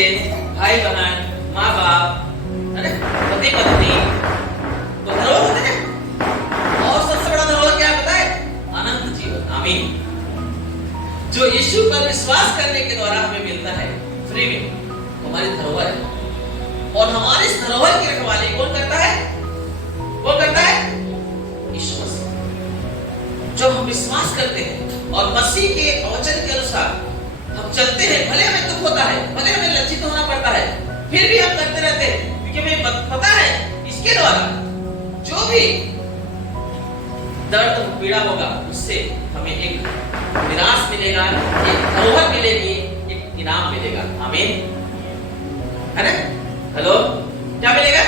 भाई बहन, माँ बाप, है ना? पति पत्नी, तो धरोहर होते हैं ना। और सबसे बड़ा धरोहर क्या है पता है? अनंत जीवन। आमीन। जो यीशु पर विश्वास करने के द्वारा हमें मिलता है फ्री में, हमारी धरोहर है। और हमारी इस धरोहर की रखवाली कौन करता है? कौन करता है? यीशु मसीह। जब हम विश्वास करते हैं और मसीह के वचन के अनुसार हम चलते हैं, भले हमें दुख होता है, भले हमें लज्जित होना पड़ता है, फिर भी हम करते रहते हैं, क्योंकि हमें पता है इसके द्वारा जो भी दर्द पीड़ा होगा, उससे हमें एक विनाश मिलेगा, एक धरोहर मिलेगी, एक इनाम मिलेगा। आमीन, है ना? हेलो, क्या मिलेगा?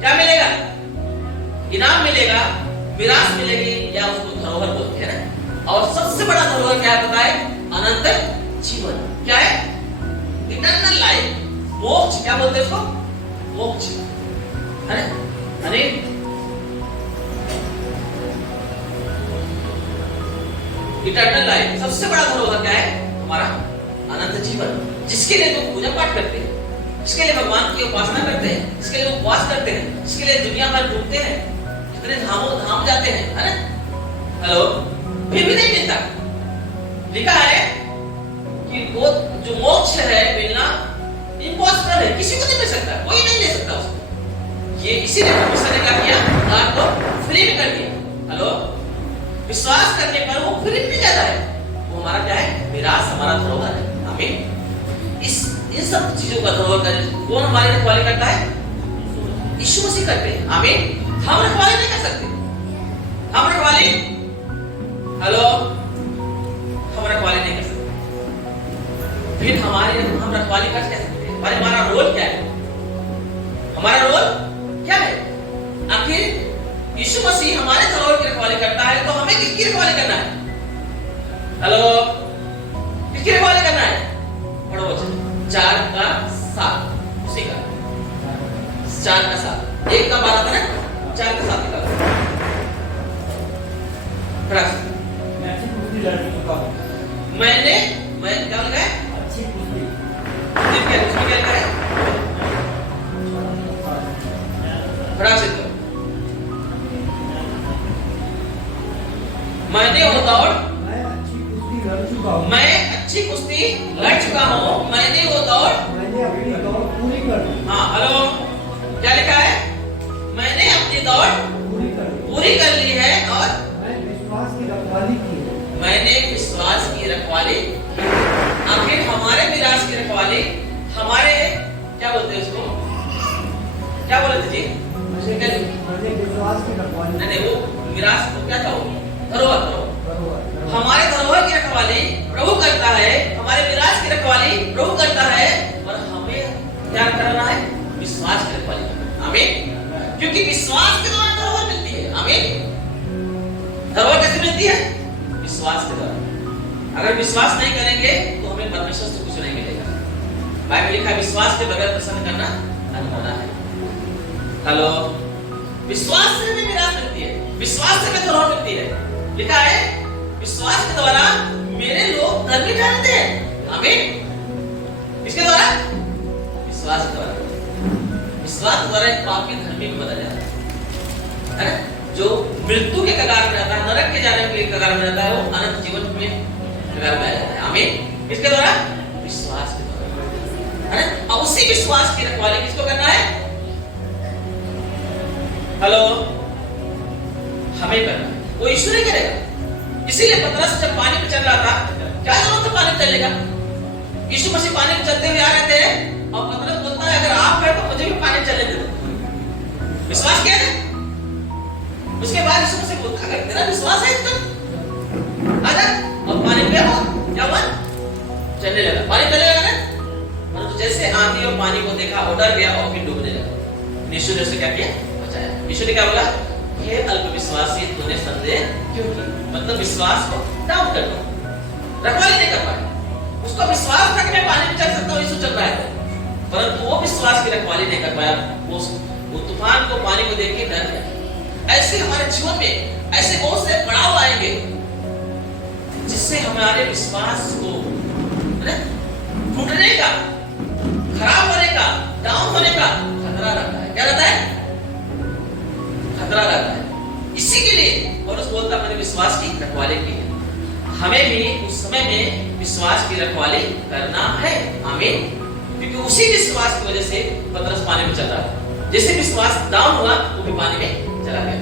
क्या मिलेगा? इनाम मिलेगा, विनाश मिलेगी, या उसको धरोहर बोलते हैं ना। और सबसे बड़ा धरोहर क्या है पता है? अनंत जीवन। क्या है? इटर्नल लाइफ, मोक्ष। क्या बोलते हैं उसको? मोक्ष, है ना? अरे इटर्नल लाइफ, सबसे बड़ा धरोहर क्या है? हमारा अनंत जीवन, जिसके लिए तुम पूजा पाठ करते हैं, जिसके लिए भगवान की उपासना करते हैं, जिसके लिए उपवास करते हैं, जिसके लिए दुनिया भर घूमते हैं, कितने धाम जाते हैं, है ना? हेलो, फिर भी नहीं मिलता। लिखा है कि वो जो मोक्ष है मिलना इम्पॉसिबल है, किसी को नहीं मिल सकता, कोई नहीं ले सकता उसको। ये इसीलिए परमेश्वर ने क्या किया? दान को फ्री में कर दिया। हेलो, विश्वास करने पर वो फ्री में जाता है। वो हमारा क्या है? विरासत, हमारा धरोहर है। आमीन। इन सब चीजों का धरोहर कौन हमारी रखवाली करता है? यीशु मसीह करते हैं। आमीन। हम रखवाली नहीं कर सकते। हम रखवाली, हेलो, हम रखवाली नहीं कर सकते। फिर हम रखवाली कर सकते हैं। हमारा रोल क्या है? हमारा रोल क्या है? आखिर यीशु मसीह हमारे धरोहर की रखवाली करता है, तो हमें किसकी रखवाली करना है? हेलो, किसकी रखवाली करना है? पढ़ो वचन 4:7, उसी का 4:7, 1 का 12 था ना, 4:7 निकालो। मैं अच्छी कुश्ती लड़ चुका हूँ। मैं क्या लिखा है? अच्छी कुश्ती। क्या लिखा है? फटाक से करो। मैंने वो दौड़, मैं अच्छी कुश्ती लड़ चुका हूँ। मैं अच्छी कुश्ती लड़ चुका हूँ, मैंने वो दौड़, मैंने अपनी दौड़ पूरी कर ली। हाँ हेलो, क्या लिखा है? मैंने अपनी दौड़ पूरी कर ली है, और मैं विश्वास की रखवाली की है। मैंने विश्वास की रखवाली की। रखवाली हमारे, क्या बोलते हैं उसको, क्या बोले थे जी? विश्वास की रखवाली। नहीं वो विरासत को क्या था, वो धरोहर। हमारे धरोहर की रखवाली प्रभु करता है, हमारे विरासत की रखवाली प्रभु करता है, और हमें क्या करना है? विश्वास की रखवाली करना। आमीन। क्योंकि विश्वास के द्वारा धरोहर मिलती है। आमीन। धरोहर कैसे मिलती है? विश्वास के द्वारा। अगर विश्वास नहीं करेंगे तो हमें परमेश्वर से कुछ नहीं मिलेगा। बाइबल लिखा है विश्वास के बगैर प्रसन्न करना अनहोना है। हेलो, विश्वास से हमें विरासत मिलती है, विश्वास से हमें धरोहर मिलती है। लिखा है विश्वास के द्वारा मेरे लोग धर्मी ठहरते हैं। आमीन। इसके द्वारा, विश्वास के द्वारा, विश्वास के द्वारा एक पापी धर्मी में बदल जाता है ना? जो मृत्यु के कगार में रहता है, नरक के जाने के लिए कगार में रहता है, वो अनंत जीवन में कगार में आ जाता है। आमीन। इसके द्वारा, विश्वास के द्वारा, है ना? और उसी विश्वास की रखवाली किसको करना है? हेलो, हमें करना है, वो ईश्वर ही करेगा। इसीलिए पतरस जब पानी में चल रहा था, क्या जरूरत है पानी में चलने का? यीशु मसीह पानी में चलते हुए आ रहे थे, और पतरस बोलता है अगर आप है तो मुझे भी पानी में चलने दे दो। विश्वास किया ना? उसके बाद यीशु मसीह बोलता है अगर तेरा विश्वास है तो आजा, और पानी में क्या हुआ? चलने लगा, पानी चलने लगा ना? परंतु जैसे आंधी और पानी को देखा, वो डर गया और फिर डूबने लगा। यीशु ने उसे क्या किया? बचाया। यीशु ने क्या बोला? हे अल्पविश्वासी, तूने संदेह क्यों किया? मतलब विश्वास को डाउन कर दो, रखवाली नहीं कर पाए। उसको विश्वास था कि मैं पानी में चल सकता हूँ, यीशु चल रहा है, परंतु वो विश्वास की रखवाली नहीं कर पाया। वो तूफान को, पानी को देख के डर गया। ऐसे हमारे जीवन में ऐसे बहुत से पड़ाव आएंगे जिससे हमारे विश्वास को टूटने का, खराब होने का, डाउन होने का खतरा रहता है। क्या रहता है? खतरा रहता है। इसी के लिए पौलुस बोलता मैंने विश्वास की रखवाली की है। हमें भी उस समय में विश्वास की रखवाली करना है। आमीन। क्योंकि उसी विश्वास की वजह से पतरस पानी में चल रहा था। जैसे विश्वास डाउन हुआ, वो भी पानी में चला गया।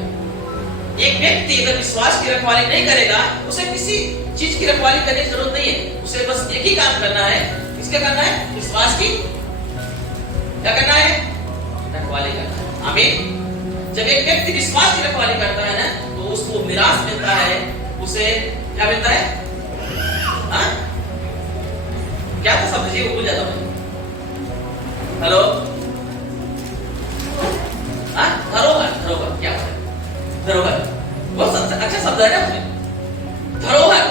एक व्यक्ति अगर विश्वास की रखवाली नहीं करेगा, उसे किसी चीज की रखवाली करने की जरूरत नहीं है। उसे बस एक ही काम करना है। किसका करना है? विश्वास की। क्या करना है? रखवाली करना है। आमीन। जब एक व्यक्ति विश्वास की रखवाली करता है ना, तो उसको मिरास मिलता है। उसे क्या मिलता है? हाँ? क्या था शब्द जी, वो भूल जाता हूं। हेलो, हाँ? धरोहर। धरोहर क्या है? धरोहर बहुत अच्छा शब्द है ना उसमें। धरोहर,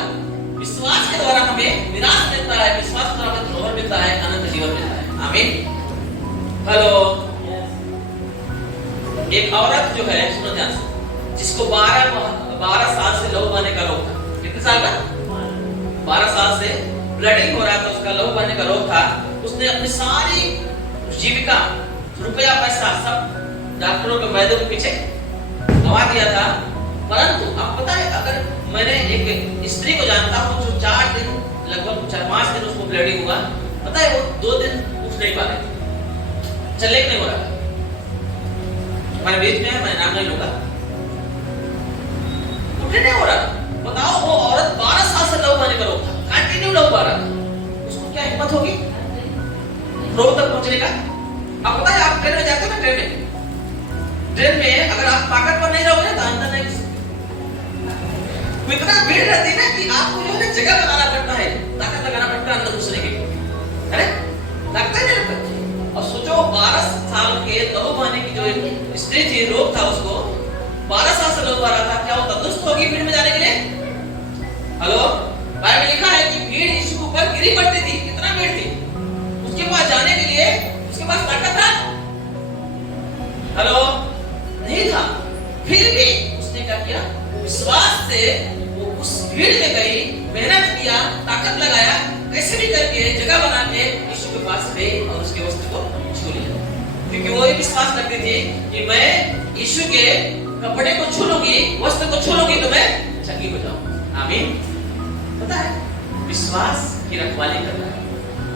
विश्वास के द्वारा हमें विरासत मिलता है, विश्वास के द्वारा हमें धरोहर मिलता है, अनंत जीवन मिलता है। आमीन। हेलो, एक औरत जो है, सुनो ध्यान से, जिसको 12 साल से लहू बहने का रोग था। कितने साल का? 12 साल से ब्लडिंग हो रहा था, उसका लहू बहने का रोग था। उसने अपनी सारी जीविका, रुपया पैसा सब डॉक्टरों के वैद्यों के पीछे गवा दिया था। परंतु अब पता है, अगर मैंने एक स्त्री को जानता हूँ जो 4 दिन, लगभग 4-5 दिन उसको ब्लीडिंग हुआ, पता है वो 2 दिन उठ नहीं पा रहे, चलने नहीं हो रहा। हमारे बीच में है, मैं नाम नहीं लूंगा, उठने नहीं हो रहा। बताओ, वो औरत 12 साल से लहू बहने का रोग था, कंटिन्यू लहू बह रहा था। उसको क्या हिम्मत होगी रोग तक पहुंचने का? अब पता है, आप ट्रेन में जाते हो ना, ट्रेन में अगर आप ताकतवर नहीं रहोगे तो अंदर नहीं घुस सकते। इतना भीड़ रहती है ना कि आपको जो है जगह बनाना पड़ता है, ताकत लगाना पड़ता है अंदर घुसने के लिए। अरे लगता ही नहीं लगता। और सोचो, 12 साल के लहू बहने की जो स्त्री थी, रोग था उसको, 12 साल से लहू बह रहा था। क्या वो तंदुरुस्त होगी भीड़ में जाने के लिए? हेलो, बाइबल में लिखा है कि भीड़ यीशु के ऊपर गिरी पड़ती थी। कितना भीड़ थी उसके पास जाने के लिए? उसके पास ताकत था? हेलो, नहीं था। फिर भी उसने क्या किया? विश्वास से वो उस भीड़ में गई, मेहनत किया, ताकत लगाया, कैसे भी करके जगह बना के यीशु के पास गई और उसके वस्त्र को छू लिया। क्योंकि वो ये विश्वास करती थी कि मैं यीशु के कपड़े को छू लूंगी, वस्त्र को छू लूंगी तो मैं चंगी हो जाऊंगी। आमीन। पता है, विश्वास की रखवाली करना है।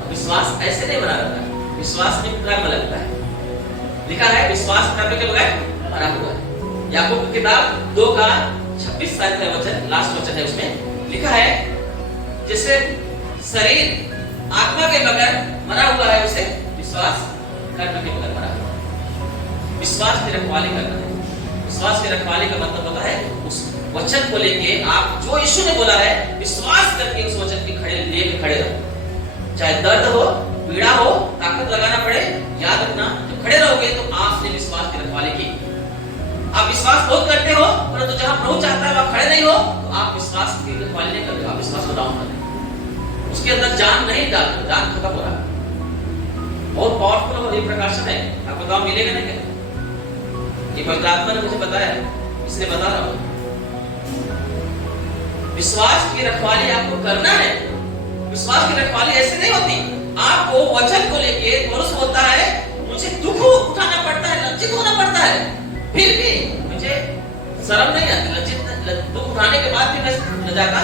विश्वास ऐसे नहीं बना रहता, विश्वास में कर्म लगता है। लिखा है विश्वास कर्म के बगैर मरा हुआ है। याकूब की किताब 2:26 वचन, लास्ट वचन है, उसमें लिखा है जैसे शरीर आत्मा के बगैर मरा विश्वास करने के बगैर बना है। विश्वास की रखवाली करना है। विश्वास की रखवाली का मतलब होता है उस वचन को लेके आप जो यीशु ने बोला है विश्वास करके उस वचन के लेके खड़े रहो। चाहे दर्द हो, पीड़ा हो, ताकत लगाना पड़े, याद रखना जब खड़े रहोगे तो आपने विश्वास की रखवाली की। आप विश्वास बहुत करते हो परंतु जहां प्रभु चाहता है आप खड़े नहीं हो तो आप विश्वास की रखवाली नहीं करते, आप विश्वास को डाउन कर देते, उसके अंदर जान नहीं डालते, जान खत्म हो रहा है। बहुत पावरफुल और ये प्रकाशन है, आपको काम मिलेगा नहीं क्या? ये पवित्र आत्मा ने मुझे बताया, इसलिए बता रहा हूं। विश्वास की रखवाली आपको करना है। विश्वास की रखवाली ऐसे नहीं होती। आपको वचन को लेके भरोसा होता है, मुझे दुख उठाना पड़ता है, लज्जित होना पड़ता है, फिर भी मुझे शर्म नहीं आती। लज्जित दुख उठाने के बाद भी मैं लजाता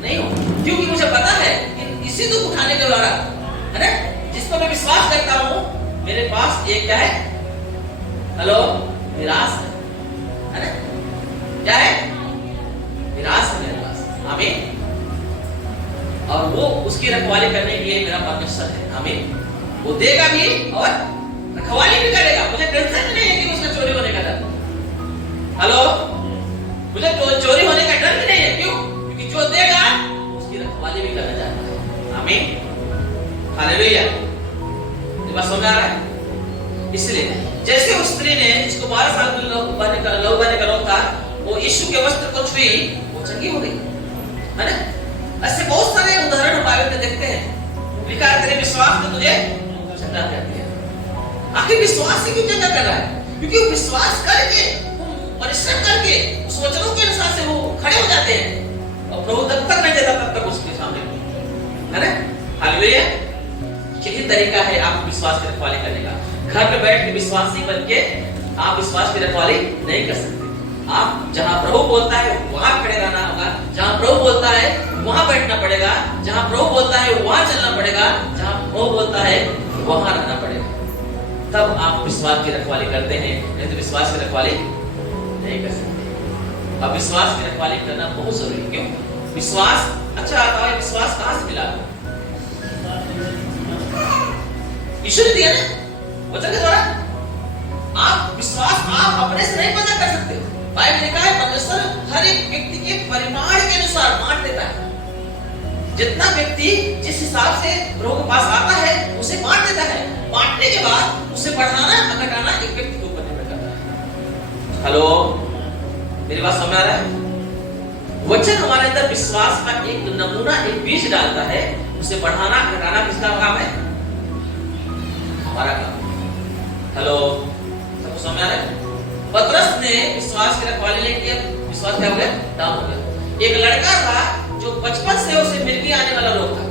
नहीं हूं, क्योंकि मुझे पता है कि इसी दुख उठाने के द्वारा है ना, जिस पर मैं विश्वास करता हूं, मेरे पास एक क्या है? हेलो, विरास है ना? क्या है? विरास है मेरे पास। आमीन। और वो उसकी रखवाली करने के लिए मेरा परमेश्वर है। आमीन। वो देगा भी और रखवाली भी करेगा। मुझे टेंशन नहीं है कि उसका चोरी होने का डर। हेलो, मुझे चोरी होने का डर भी नहीं है। क्यों? क्योंकि जो देगा उसकी रखवाली भी करना चाहता है। आमीन। हालेलुया। ये बात समझ आ रहा है? इसलिए जैसे उस स्त्री ने जिसको 12 साल लहू बहने का रोग था, वो यीशु के वस्त्र को छुई, वो चंगी हो गई, है ना? ऐसे बहुत सारे उदाहरण हम बाइबल में देखते हैं। लिखा है तेरे विश्वास ने तुझे चंगा कर दिया। आखिर विश्वास से क्यों चंगा कर रहा है? क्योंकि विश्वास करके, परिश्रम करके उस वचनों के अनुसार से वो खड़े हो जाते हैं और प्रभु तब तक नहीं देता तब तक उसके सामने, है ना? हालेलुया। यही तरीका है आप विश्वास की रखवाली करने का। घर पे बैठ के विश्वासी बन के आप विश्वास की रखवाली नहीं कर सकते। आप जहां प्रभु बोलता है वहां खड़े रहना होगा, जहां प्रभु बोलता है वहां बैठना पड़ेगा, जहां प्रभु बोलता है वहां चलना पड़ेगा, जहां प्रभु बोलता है वहां रहना पड़ेगा। तब आप विश्वास की रखवाली करते हैं, नहीं तो विश्वास की रखवाली नहीं कर सकते। अब विश्वास की रखवाली करना बहुत जरूरी है। क्यों? विश्वास अच्छा आता है। विश्वास कहां से मिला? यीशु ने दिया ना, वचन के द्वारा। आप विश्वास आप अपने से नहीं पैदा कर सकते। बाइबल लिखा है परमेश्वर हर एक व्यक्ति के परिमाण के अनुसार बांट देता है। जितना व्यक्ति जिस हिसाब से प्रभु के पास आता है उसे बांट देता है। बांटने के बाद उसे बढ़ाना या घटाना एक व्यक्ति के ऊपर निर्भर करता है। हेलो, मेरी बात समझ आ रहा है? वचन हमारे अंदर विश्वास का एक नमूना, एक बीज डालता है। उसे बढ़ाना घटाना किसका काम है? हमारा काम। हेलो, सबको समझ आ रहा है? पतरस ने विश्वास की रखवाली नहीं किया, विश्वास क्या हो गया? डाउन हो गया। एक लड़का था जो बचपन से उसे मिर्गी आने वाला रोग था।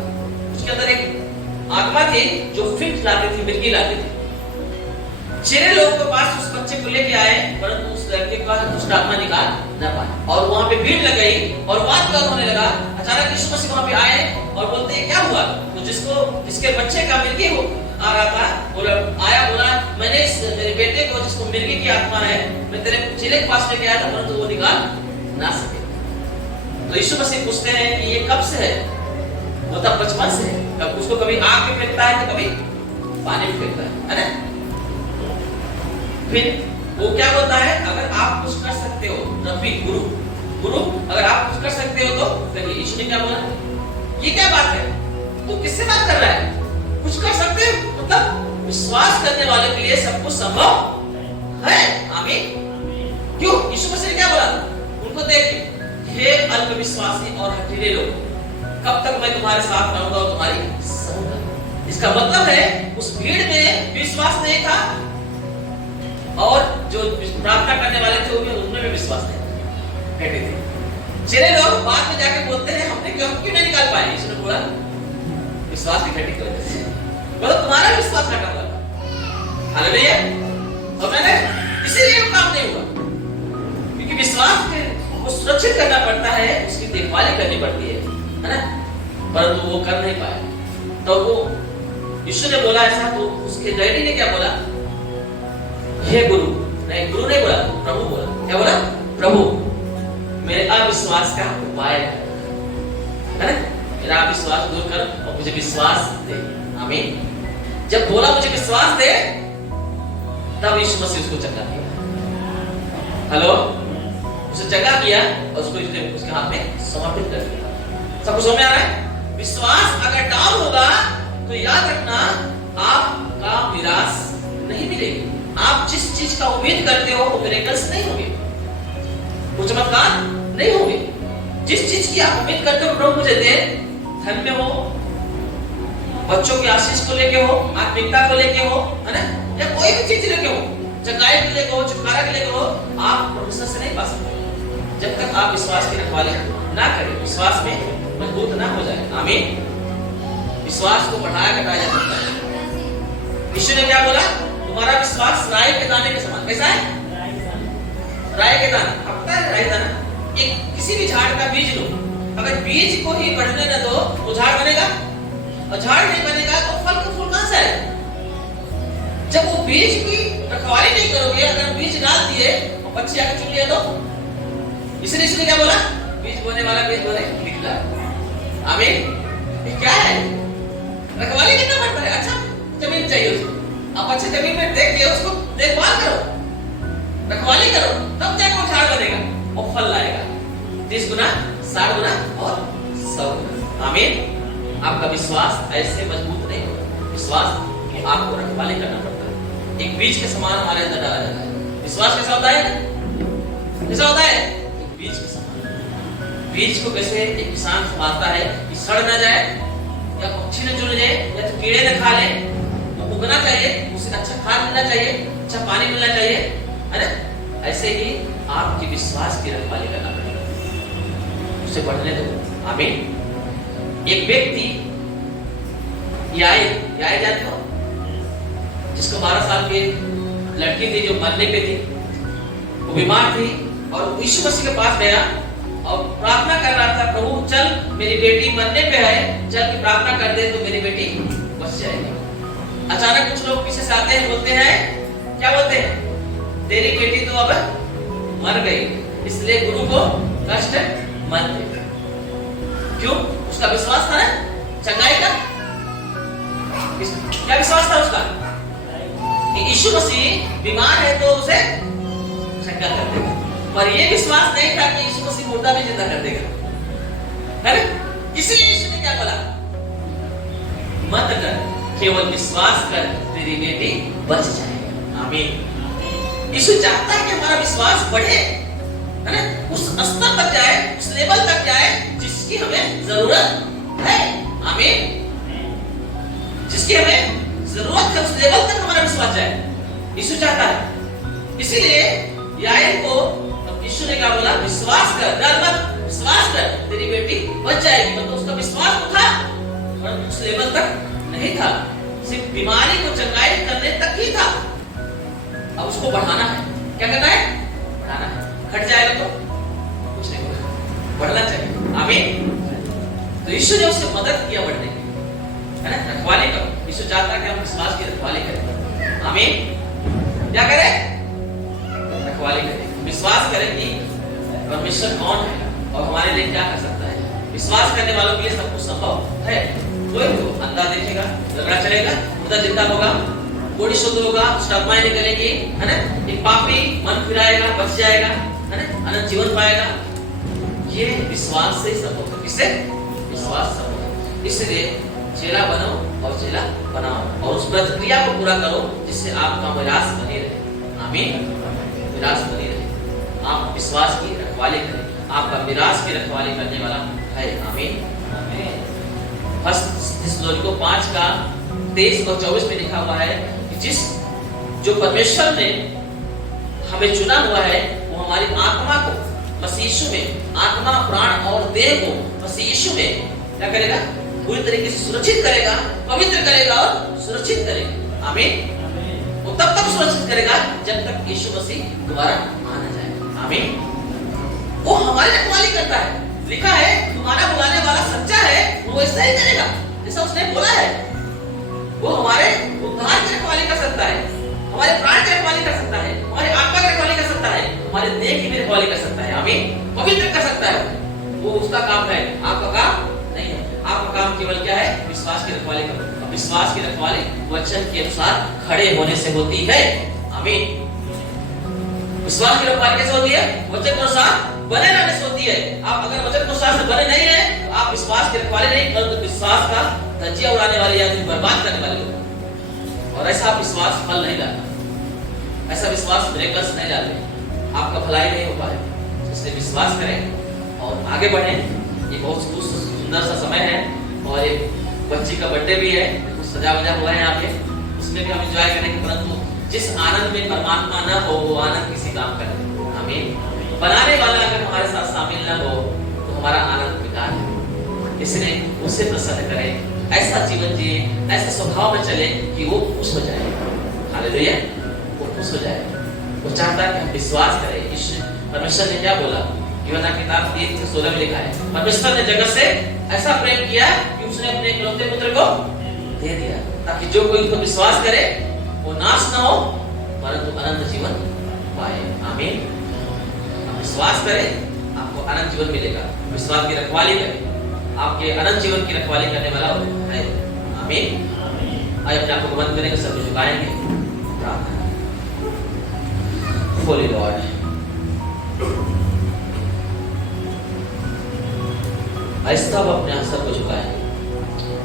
उसके अंदर एक आत्मा थी जो फिट लाती थी, मिर्गी लाती थी। चेहरे लोगों के पास उस बच्चे को लेके आए, परंतु उस लड़के के पास दुष्ट आत्मा निकाल न पाए और वहां पे भीड़ लग गई और बात होने लगा। अचानक यीशु मसीह वहां पे आए और बोलते हैं क्या हुआ? तो जिसके बच्चे का मिर्गी हो आ रहा था, बोला मैंने मेरे बेटे को जिसको मिर्गी की आत्मा है, मैं तेरे चेले के पास लेके आया था, परंतु वो निकाल ना सके। तो यीशु मसीह पूछते हैं कि ये कब से है? वो तब बचपन से है। कब उसको कभी आग में फेंकता है तो कभी पानी में फेंकता है ना? फिर वो क्या बोलता है? अगर आप कुछ कर सकते हो, रफी गुरु अगर आप कुछ कर सकते हो तो करिए। यीशु ने क्या बोला? ये क्या बात है? तू किससे बात कर रहा है? कुछ कर सकते हो मतलब विश्वास करने वाले के लिए सब कुछ संभव है। आमीन। क्यों? यीशु मसीह ने क्या बोला? उनको देख के, हे अल्पविश्वासी और हठीले लोग, कब तक मैं तुम्हारे साथ रहूंगा और तुम्हारी सहूंगा। इसका मतलब है उस भीड़ में विश्वास नहीं था और जो प्रार्थना करने वाले थे उनमें भी विश्वास नहीं था। चेले लोग बाद में जाके बोलते हैं हमने क्यों नहीं निकाल पाए? यीशु ने बोला विश्वास की घटी की वजह से, मतलब तुम्हारा विश्वास घटा हुआ था। हालेलुया। और मैंने इसीलिए काम नहीं हुआ, क्योंकि विश्वास को सुरक्षित करना पड़ता है, उसकी देखभाली करनी पड़ती है ना? परंतु वो कर नहीं पाया। तो वो यीशु ने बोला ऐसा, तो उसके डैडी ने क्या बोला? हे गुरु नहीं बोला, प्रभु बोला। क्या बोला? प्रभु मेरे अविश्वास का उपाय है ना? मेरा अविश्वास दूर कर और मुझे विश्वास दे। आमीन। जब बोला मुझे विश्वास दे, तब यीशु मसीह उसको चंगा किया। हेलो, उसे चंगा किया और उसको उसके हाथ में समर्पित कर दिया। सबको समझ में आ रहा है? विश्वास अगर डाउन होगा तो याद रखना आपका निराश नहीं मिलेगी। आप जिस चीज का उम्मीद करते हो वो मिरेकल्स नहीं होंगे, वो चमत्कार नहीं होंगे। जिस चीज की आप उम्मीद करते हो प्रभु मुझे दे, धन में हो, बच्चों की आशीष को लेके हो, आत्मिकता को लेके हो, है ना, या कोई भी चीज लेके हो, चंगाई को लेके हो, छुटकारा के लेके हो, आप परमेश्वर से नहीं पा सकते जब तक आप विश्वास की रखवाली ना करें, विश्वास में मजबूत ना हो जाए। आमीन। विश्वास को बढ़ाया घटाया जा सकता है। यीशु ने क्या बोला? तुम्हारा विश्वास राई के दाने के समान। कैसा है? राई के दाना। अब पता है राई दाना? एक किसी भी झाड़ का बीज लो, अगर बीज को ही बढ़ने न दो तो झाड़ बनेगा, और झाड़ नहीं बनेगा तो फल का फूल कहां से आएगा? जब वो बीज की रखवाली नहीं करोगे, अगर बीज डाल दिए और पक्षी आके चुन लिया तो इसलिए इसने क्या बोला? बीज बोने वाला बीज बोने निकला। आमीन। ये क्या है? रखवाली करना पड़ता है। अच्छा जमीन चाहिए उसको, आप अच्छे जमीन में देख के उसको देखभाल करो, रखवाली करो, तब जाकर वो झाड़ बनेगा और फल लाएगा 30 गुना, 60 गुना और 100 गुना। आमीन। आपका विश्वास ऐसे मजबूत नहीं होगा। विश्वास आपको रखवाली करना पड़ता है। एक बीज के समान हमारे अंदर डाला जाता है। विश्वास कैसा होता है? कैसा होता है? एक बीज के समान। बीज को कैसे एक किसान संभालता है कि सड़ ना जाए, या पक्षी न चुन जाए, या तो कीड़े न खा ले, तो उगना चाहिए, उसे अच्छा खाद मिलना चाहिए, अच्छा पानी मिलना चाहिए, है ना? ऐसे ही आपकी विश्वास की रखवाली करना पड़ेगा, उसे बढ़ने दो। आमीन। एक व्यक्ति याई जानते हो, जिसको 12 साल की लड़की थी जो मरने पे थी, वो बीमार थी और यीशु मसीह के पास गया और प्रार्थना कर रहा था, प्रभु चल मेरी बेटी मरने पे है, चल की प्रार्थना कर दे तो मेरी बेटी बच जाएगी। अचानक कुछ लोग पीछे से आते हैं, बोलते हैं, क्या बोलते हैं? तेरी बेटी तो अब मर गई, इसलिए गुरु को कष्ट मत दे। क्यों? उसका विश्वास था ना चंगाई का। क्या विश्वास था उसका? कि यीशु मसीह बीमार है तो उसे चंगा कर देगा। पर ये विश्वास नहीं था कि यीशु मसीह मुर्दा भी जिंदा कर देगा, है ना? इसलिए यीशु ने क्या बोला? मत कर, केवल विश्वास कर, तेरी बेटी बच जाएगी। आमीन। यीशु चाहता है कि हमारा विश्वास बढ़े, है ना, उस स्तर तक जाए, उस लेवल तक जाए जिसकी हमें जरूरत है। आमीन। जिसकी हमें जरूरत है, उस लेवल तक हमारा विश्वास जाए, यीशु चाहता है। इसीलिए याएल को यीशु ने क्या बोला? विश्वास कर, डर मत, विश्वास कर, तेरी बेटी बच जाएगी। मतलब उसका विश्वास था, पर उस लेवल तक नहीं था, सिर्फ बीमारी को चंगाई करने तक ही था। अब उसको बढ़ाना है। क्या करना है? बढ़ाना है। घट जाएगा तो कुछ नहीं होगा, बढ़ना चाहिए। आमीन। तो यीशु ने उससे मदद किया बढ़ने की, है ना? रखवाली करो। यीशु चाहता है कि हम विश्वास की रखवाली करें। आमीन। क्या करें? रखवाली करें, विश्वास करें कि परमेश्वर कौन है और हमारे लिए क्या कर सकता है। विश्वास करने वालों के लिए सब कुछ संभव है। कोई भी अंधा देखेगा, झगड़ा चलेगा, मुर्दा जिंदा होगा, बॉडी शुद्ध होगा, आत्माएं निकलेगी, है ना? एक पापी मन फिराएगा, बच जाएगा, है ना? अनंत जीवन पाएगा। ये विश्वास से संभव है। किससे? विश्वास संभव है। इसलिए चेला बनो और चेला बनाओ, और उस प्रक्रिया को पूरा करो जिससे आपका विरासत बनी रहे। आमीन। विरासत बनी रहे। आप विश्वास की रखवाली करें, आपका विरासत की रखवाली करने वाला है। आमीन। फर्स्ट थिस्सलुनीके 5 का 23 और 24 में लिखा हुआ है कि जो परमेश्वर ने हमें चुना हुआ है, वो हमारी आत्मा को मसीह यीशु में, आत्मा, प्राण और देह को मसीह यीशु में क्या करेगा? पूरी तरीके से सुरक्षित करेगा, पवित्र करेगा और सुरक्षित करेगा। आमीन। वो तब तक सुरक्षित करेगा जब तक यीशु मसीह दोबारा आना जाए। आमीन। वो हमारी रखवाली करता है। लिखा है तुम्हारा बुलाने वाला सच्चा है, वो ऐसा ही करेगा जैसा उसने बोला है। वो हमारे उद्धार की रखवाली कर सकता है, हमारे प्राण की रखवाली कर सकता है, हमारे आत्मा की रखवाली कर सकता है, हमारे देह की भी रखवाली कर सकता है। आमीन। पवित्र कर सकता है। वो उसका काम है, आपका काम नहीं है। आपका काम केवल क्या है? विश्वास की रखवाली करो। विश्वास की रखवाली वचन के अनुसार खड़े होने से होती है। आमीन। विश्वास की रखवाली कैसे होती है? वचन के अनुसार बने रहने से होती है। आप अगर वचन के अनुसार से बने नहीं है तो आप विश्वास की रखवाली नहीं, परंतु विश्वास का धज्जियां उड़ाने वाले या बर्बाद करने वाले लोग। और ऐसा विश्वास फल नहीं लाता, ऐसा विश्वास मिरेकल्स नहीं लाते, आपका भलाई नहीं हो पाएगा। इसलिए विश्वास करें और आगे बढ़ें। ये बहुत सुंदर सा समय है और एक बच्ची का बर्थडे भी है, कुछ सजा वजा हुआ है यहाँ पे, उसमें भी हम एंजॉय करेंगे। परंतु जिस आनंद में परमात्मा न हो वो आनंद किसी काम का नहीं। आमीन। बनाने वाला अगर हमारे साथ शामिल न हो तो हमारा आनंद बेकार है। इसलिए उसे प्रसन्न करें, ऐसा जीवन जिए, ऐसे स्वभाव में चले कि वो खुश हो जाए। हालेलुया। वो खुश हो जाए। वो चाहता है कि हम विश्वास करें। परमेश्वर ने क्या बोला? यूहन्ना किताब 3:16 में लिखा है, परमेश्वर ने जगत से ऐसा प्रेम किया कि उसने अपने इकलौते पुत्र को दे दिया, ताकि जो कोई उसको विश्वास करे वो नाश न हो परंतु अनंत जीवन पाए। आमीन। विश्वास करें, आपको अनंत जीवन मिलेगा। विश्वास की रखवाली करें, आपके अनंत जीवन की रखवाली करने वाला है। आमीन। आइए अपने आप को बंद करेंगे, सब झुकाएंगे, प्रार्थना। होली लॉर्ड, ऐसा अब अपने आप सबको झुकाएंगे।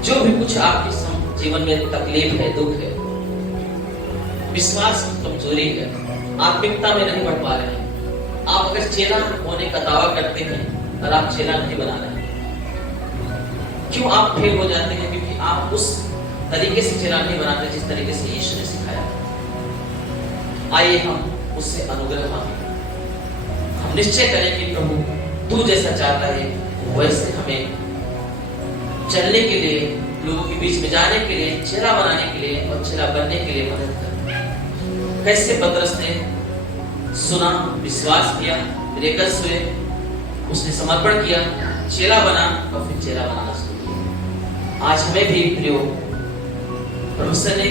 जो भी कुछ आपके जीवन में तकलीफ है, दुख है, विश्वास की कमजोरी है, आत्मिकता में नहीं बढ़ पा रहे हैं, आप अगर चेला होने का दावा करते हैं और आप चेला नहीं बना रहे हैं, क्यों आप फेल हो जाते हैं? क्योंकि आप उस तरीके से चेला नहीं बनाते जिस तरीके से यीशु ने सिखाया। आइए हम उससे अनुग्रह मांगे, हम निश्चय करें कि प्रभु तू जैसा चाहता है वैसे हमें चलने के लिए, लोगों के बीच में जाने के लिए, चेला बनाने के लिए और चेला बनने के लिए मदद कर। कैसे पतरस ने सुना, विश्वास किया, मिरेकल्स हुए, उसने समर्पण किया, चेला बना और फिर चेला बनाना शुरू किया। आज हमें भी प्रियो परमेश्वर ने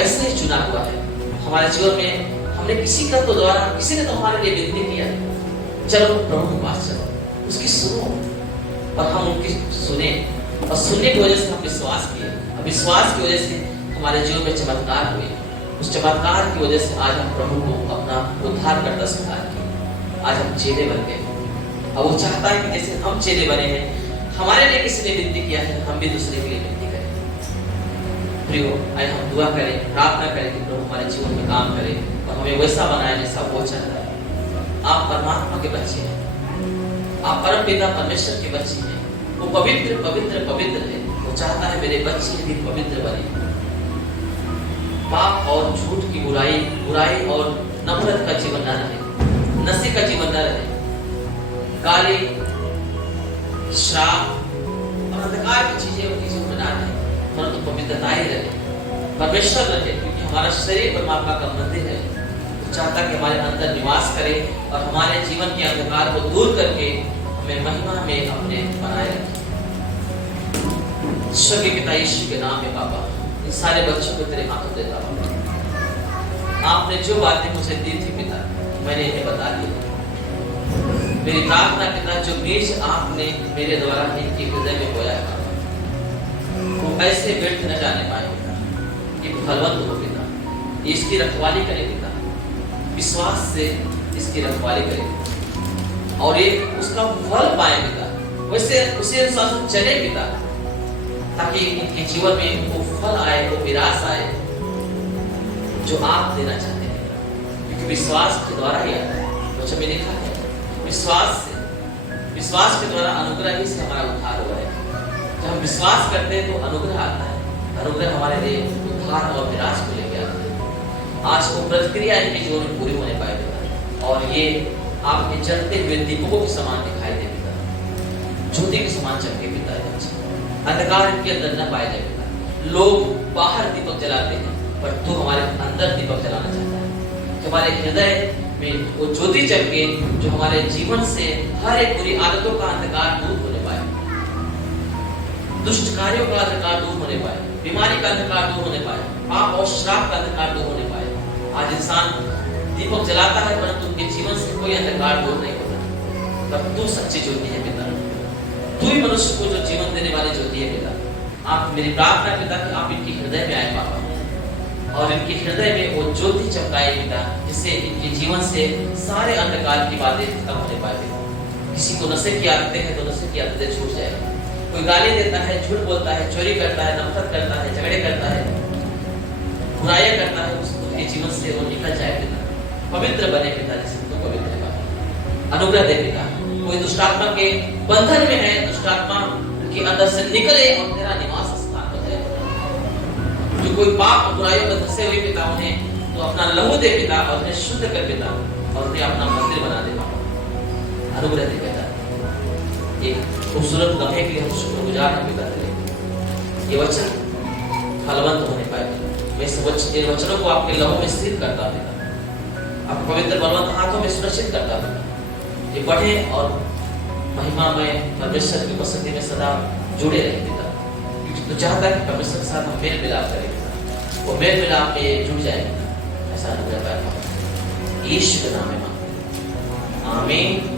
ऐसे ही चुना हुआ है हमारे जीवन में। हमने किसी का तो द्वारा, किसी ने तो हमारे लिए विनती किया, चलो प्रभु के पास चलो, उसकी सुनो, और हम उनकी सुने और सुनने की वजह से हम विश्वास किए, और विश्वास की वजह से हमारे जीवन में चमत्कार हुए। उस चमत्कार की वजह से आज हम प्रभु को अपना उद्धार करता स्वीकार किए। आज हम चेले बन गए और वो चाहता है कि जैसे हम चेले बने हैं, हमारे लिए किसी ने विनती किया है, हम भी दूसरे के लिए विनती करें। प्रियो, आइए हम दुआ करें, प्रार्थना करें कि प्रभु हमारे जीवन में काम करे और हमें वैसा बनाए जैसा वो चाहता है। आप परमात्मा के बच्चे हैं, आप परम पिता परमेश्वर के बच्चे हैं। वो पवित्र पवित्र पवित्र है। वो चाहता है मेरे बच्चे भी पवित्र बने, पाप और झूठ की बुराई और नफरत का जीवन न रहे, नशे का जीवन न रहे, गाली, श्राप और अंधकार की चीजें उनके जीवन में न रहे, परंतु पवित्रता ही रहे, परमेश्वर रहे। क्योंकि हमारा शरीर परमात्मा का मंदिर है। वो चाहता है कि हमारे अंदर निवास करे और हमारे जीवन के अंधकार को दूर करके हमें महिमा में अपने बनाए रखे। स्वर्गीय पिता यीशु के नाम में बाबा, इन सारे बच्चों को तेरे हाथों देता हूं। आपने जो बातें मुझे दी थी पिता, मैंने इन्हें बता दिया। मेरी प्रार्थना पिता, जो बीज आपने मेरे द्वारा इनके हृदय में बोया है, वो ऐसे व्यर्थ न जाने पाए पिता, कि फलवंत हो पिता। इसकी रखवाली करे पिता, विश्वास से इसकी रखवाली करे और ये उसका फल पाए पिता, वैसे उसी अनुसार चले पिता, ताकि इनके जीवन में वो फल आए, वो विरासत आए जो आप देना चाहते हैं। क्योंकि विश्वास के द्वारा ही आता है। वचन में लिखा है, विश्वास के द्वारा अनुग्रह ही से हमारा उद्धार हुआ है। जब हम विश्वास करते हैं तो अनुग्रह आता है। अनुग्रह हमारे लिए उद्धार और विरासत को लेके आता है। आज वो प्रतिक्रिया इनके जीवन में पूरी होने पाए पिता, और ये आपके जलते हुए दीपकों के समान दिखाई दे पिता, ज्योति के समान चमके पिता। अंधकार के अंदर न पाए जाए पिता। लोग बाहर दीपक जलाते हैं, पर तू हमारे अंदर दीपक जलाना चाहता है कि हमारे हृदय में वो ज्योति चमके, जो हमारे जीवन से हर एक बुरी आदतों का अंधकार दूर होने पाए, दुष्ट कार्यों का अंधकार दूर होने पाए, बीमारी का अंधकार दूर होने पाए, पाप और श्राप का अंधकार दूर होने पाए। आज इंसान दीपक जलाता है, परंतु उनके जीवन से कोई अंधकार दूर नहीं होता। तब तू सच्ची ज्योति है पिता, तू ही मनुष्य को जो जीवन देने वाली ज्योति है पिता। आप मेरी प्रार्थना है पिता कि आप इनके हृदय में आए पापा, और इनके हृदय में वो ज्योति चमकाए पिता, जिससे इनके जीवन से सारे अंधकार की बातें खत्म होने पाए। किसी को नशे की आदतें हैं तो नशे की आदतें छूट जाए। कोई गाली देता है, झूठ बोलता है, चोरी करता है, नफरत करता है, झगड़े करता है, बुराइयां करता है, उसके जीवन से वो निकल जाए पिता, पवित्र बने पिता, जिससे तो पवित्र बने। अनुग्रह दे पिता। कोई दुष्टात्मा के बंधन में है, दुष्टात्मा के अंदर से निकले और तेरा निवास स्थान हो जाए। जो कोई पाप बुराइयों में धंसे हुए पिता, उन्हें तो अपना लहू दे पिता, और उन्हें शुद्ध कर पिता, और उन्हें अपना मंदिर बना दे पापा। अनुग्रह दे पिता। एक खूबसूरत लम्हे के लिए हम शुक्रगुजार हैं पिता तेरे। ये वचन फलवंत होने पाए। मैं इन वचनों को आपके लहू में स्थिर करता पिता, आपके पवित्र बलवंत हाथों में सुरक्षित करता पिता। ये बढ़े और महिमा में परमेश्वर की उपस्थिति में सदा जुड़े रहे पिता। तो चाहता है कि परमेश्वर के साथ हम मेल मिलाप करें पिता, वो मेल मिलाप में जुड़ जाए, ऐसा अनुग्रह पाए यीशु के नाम में। आमीन।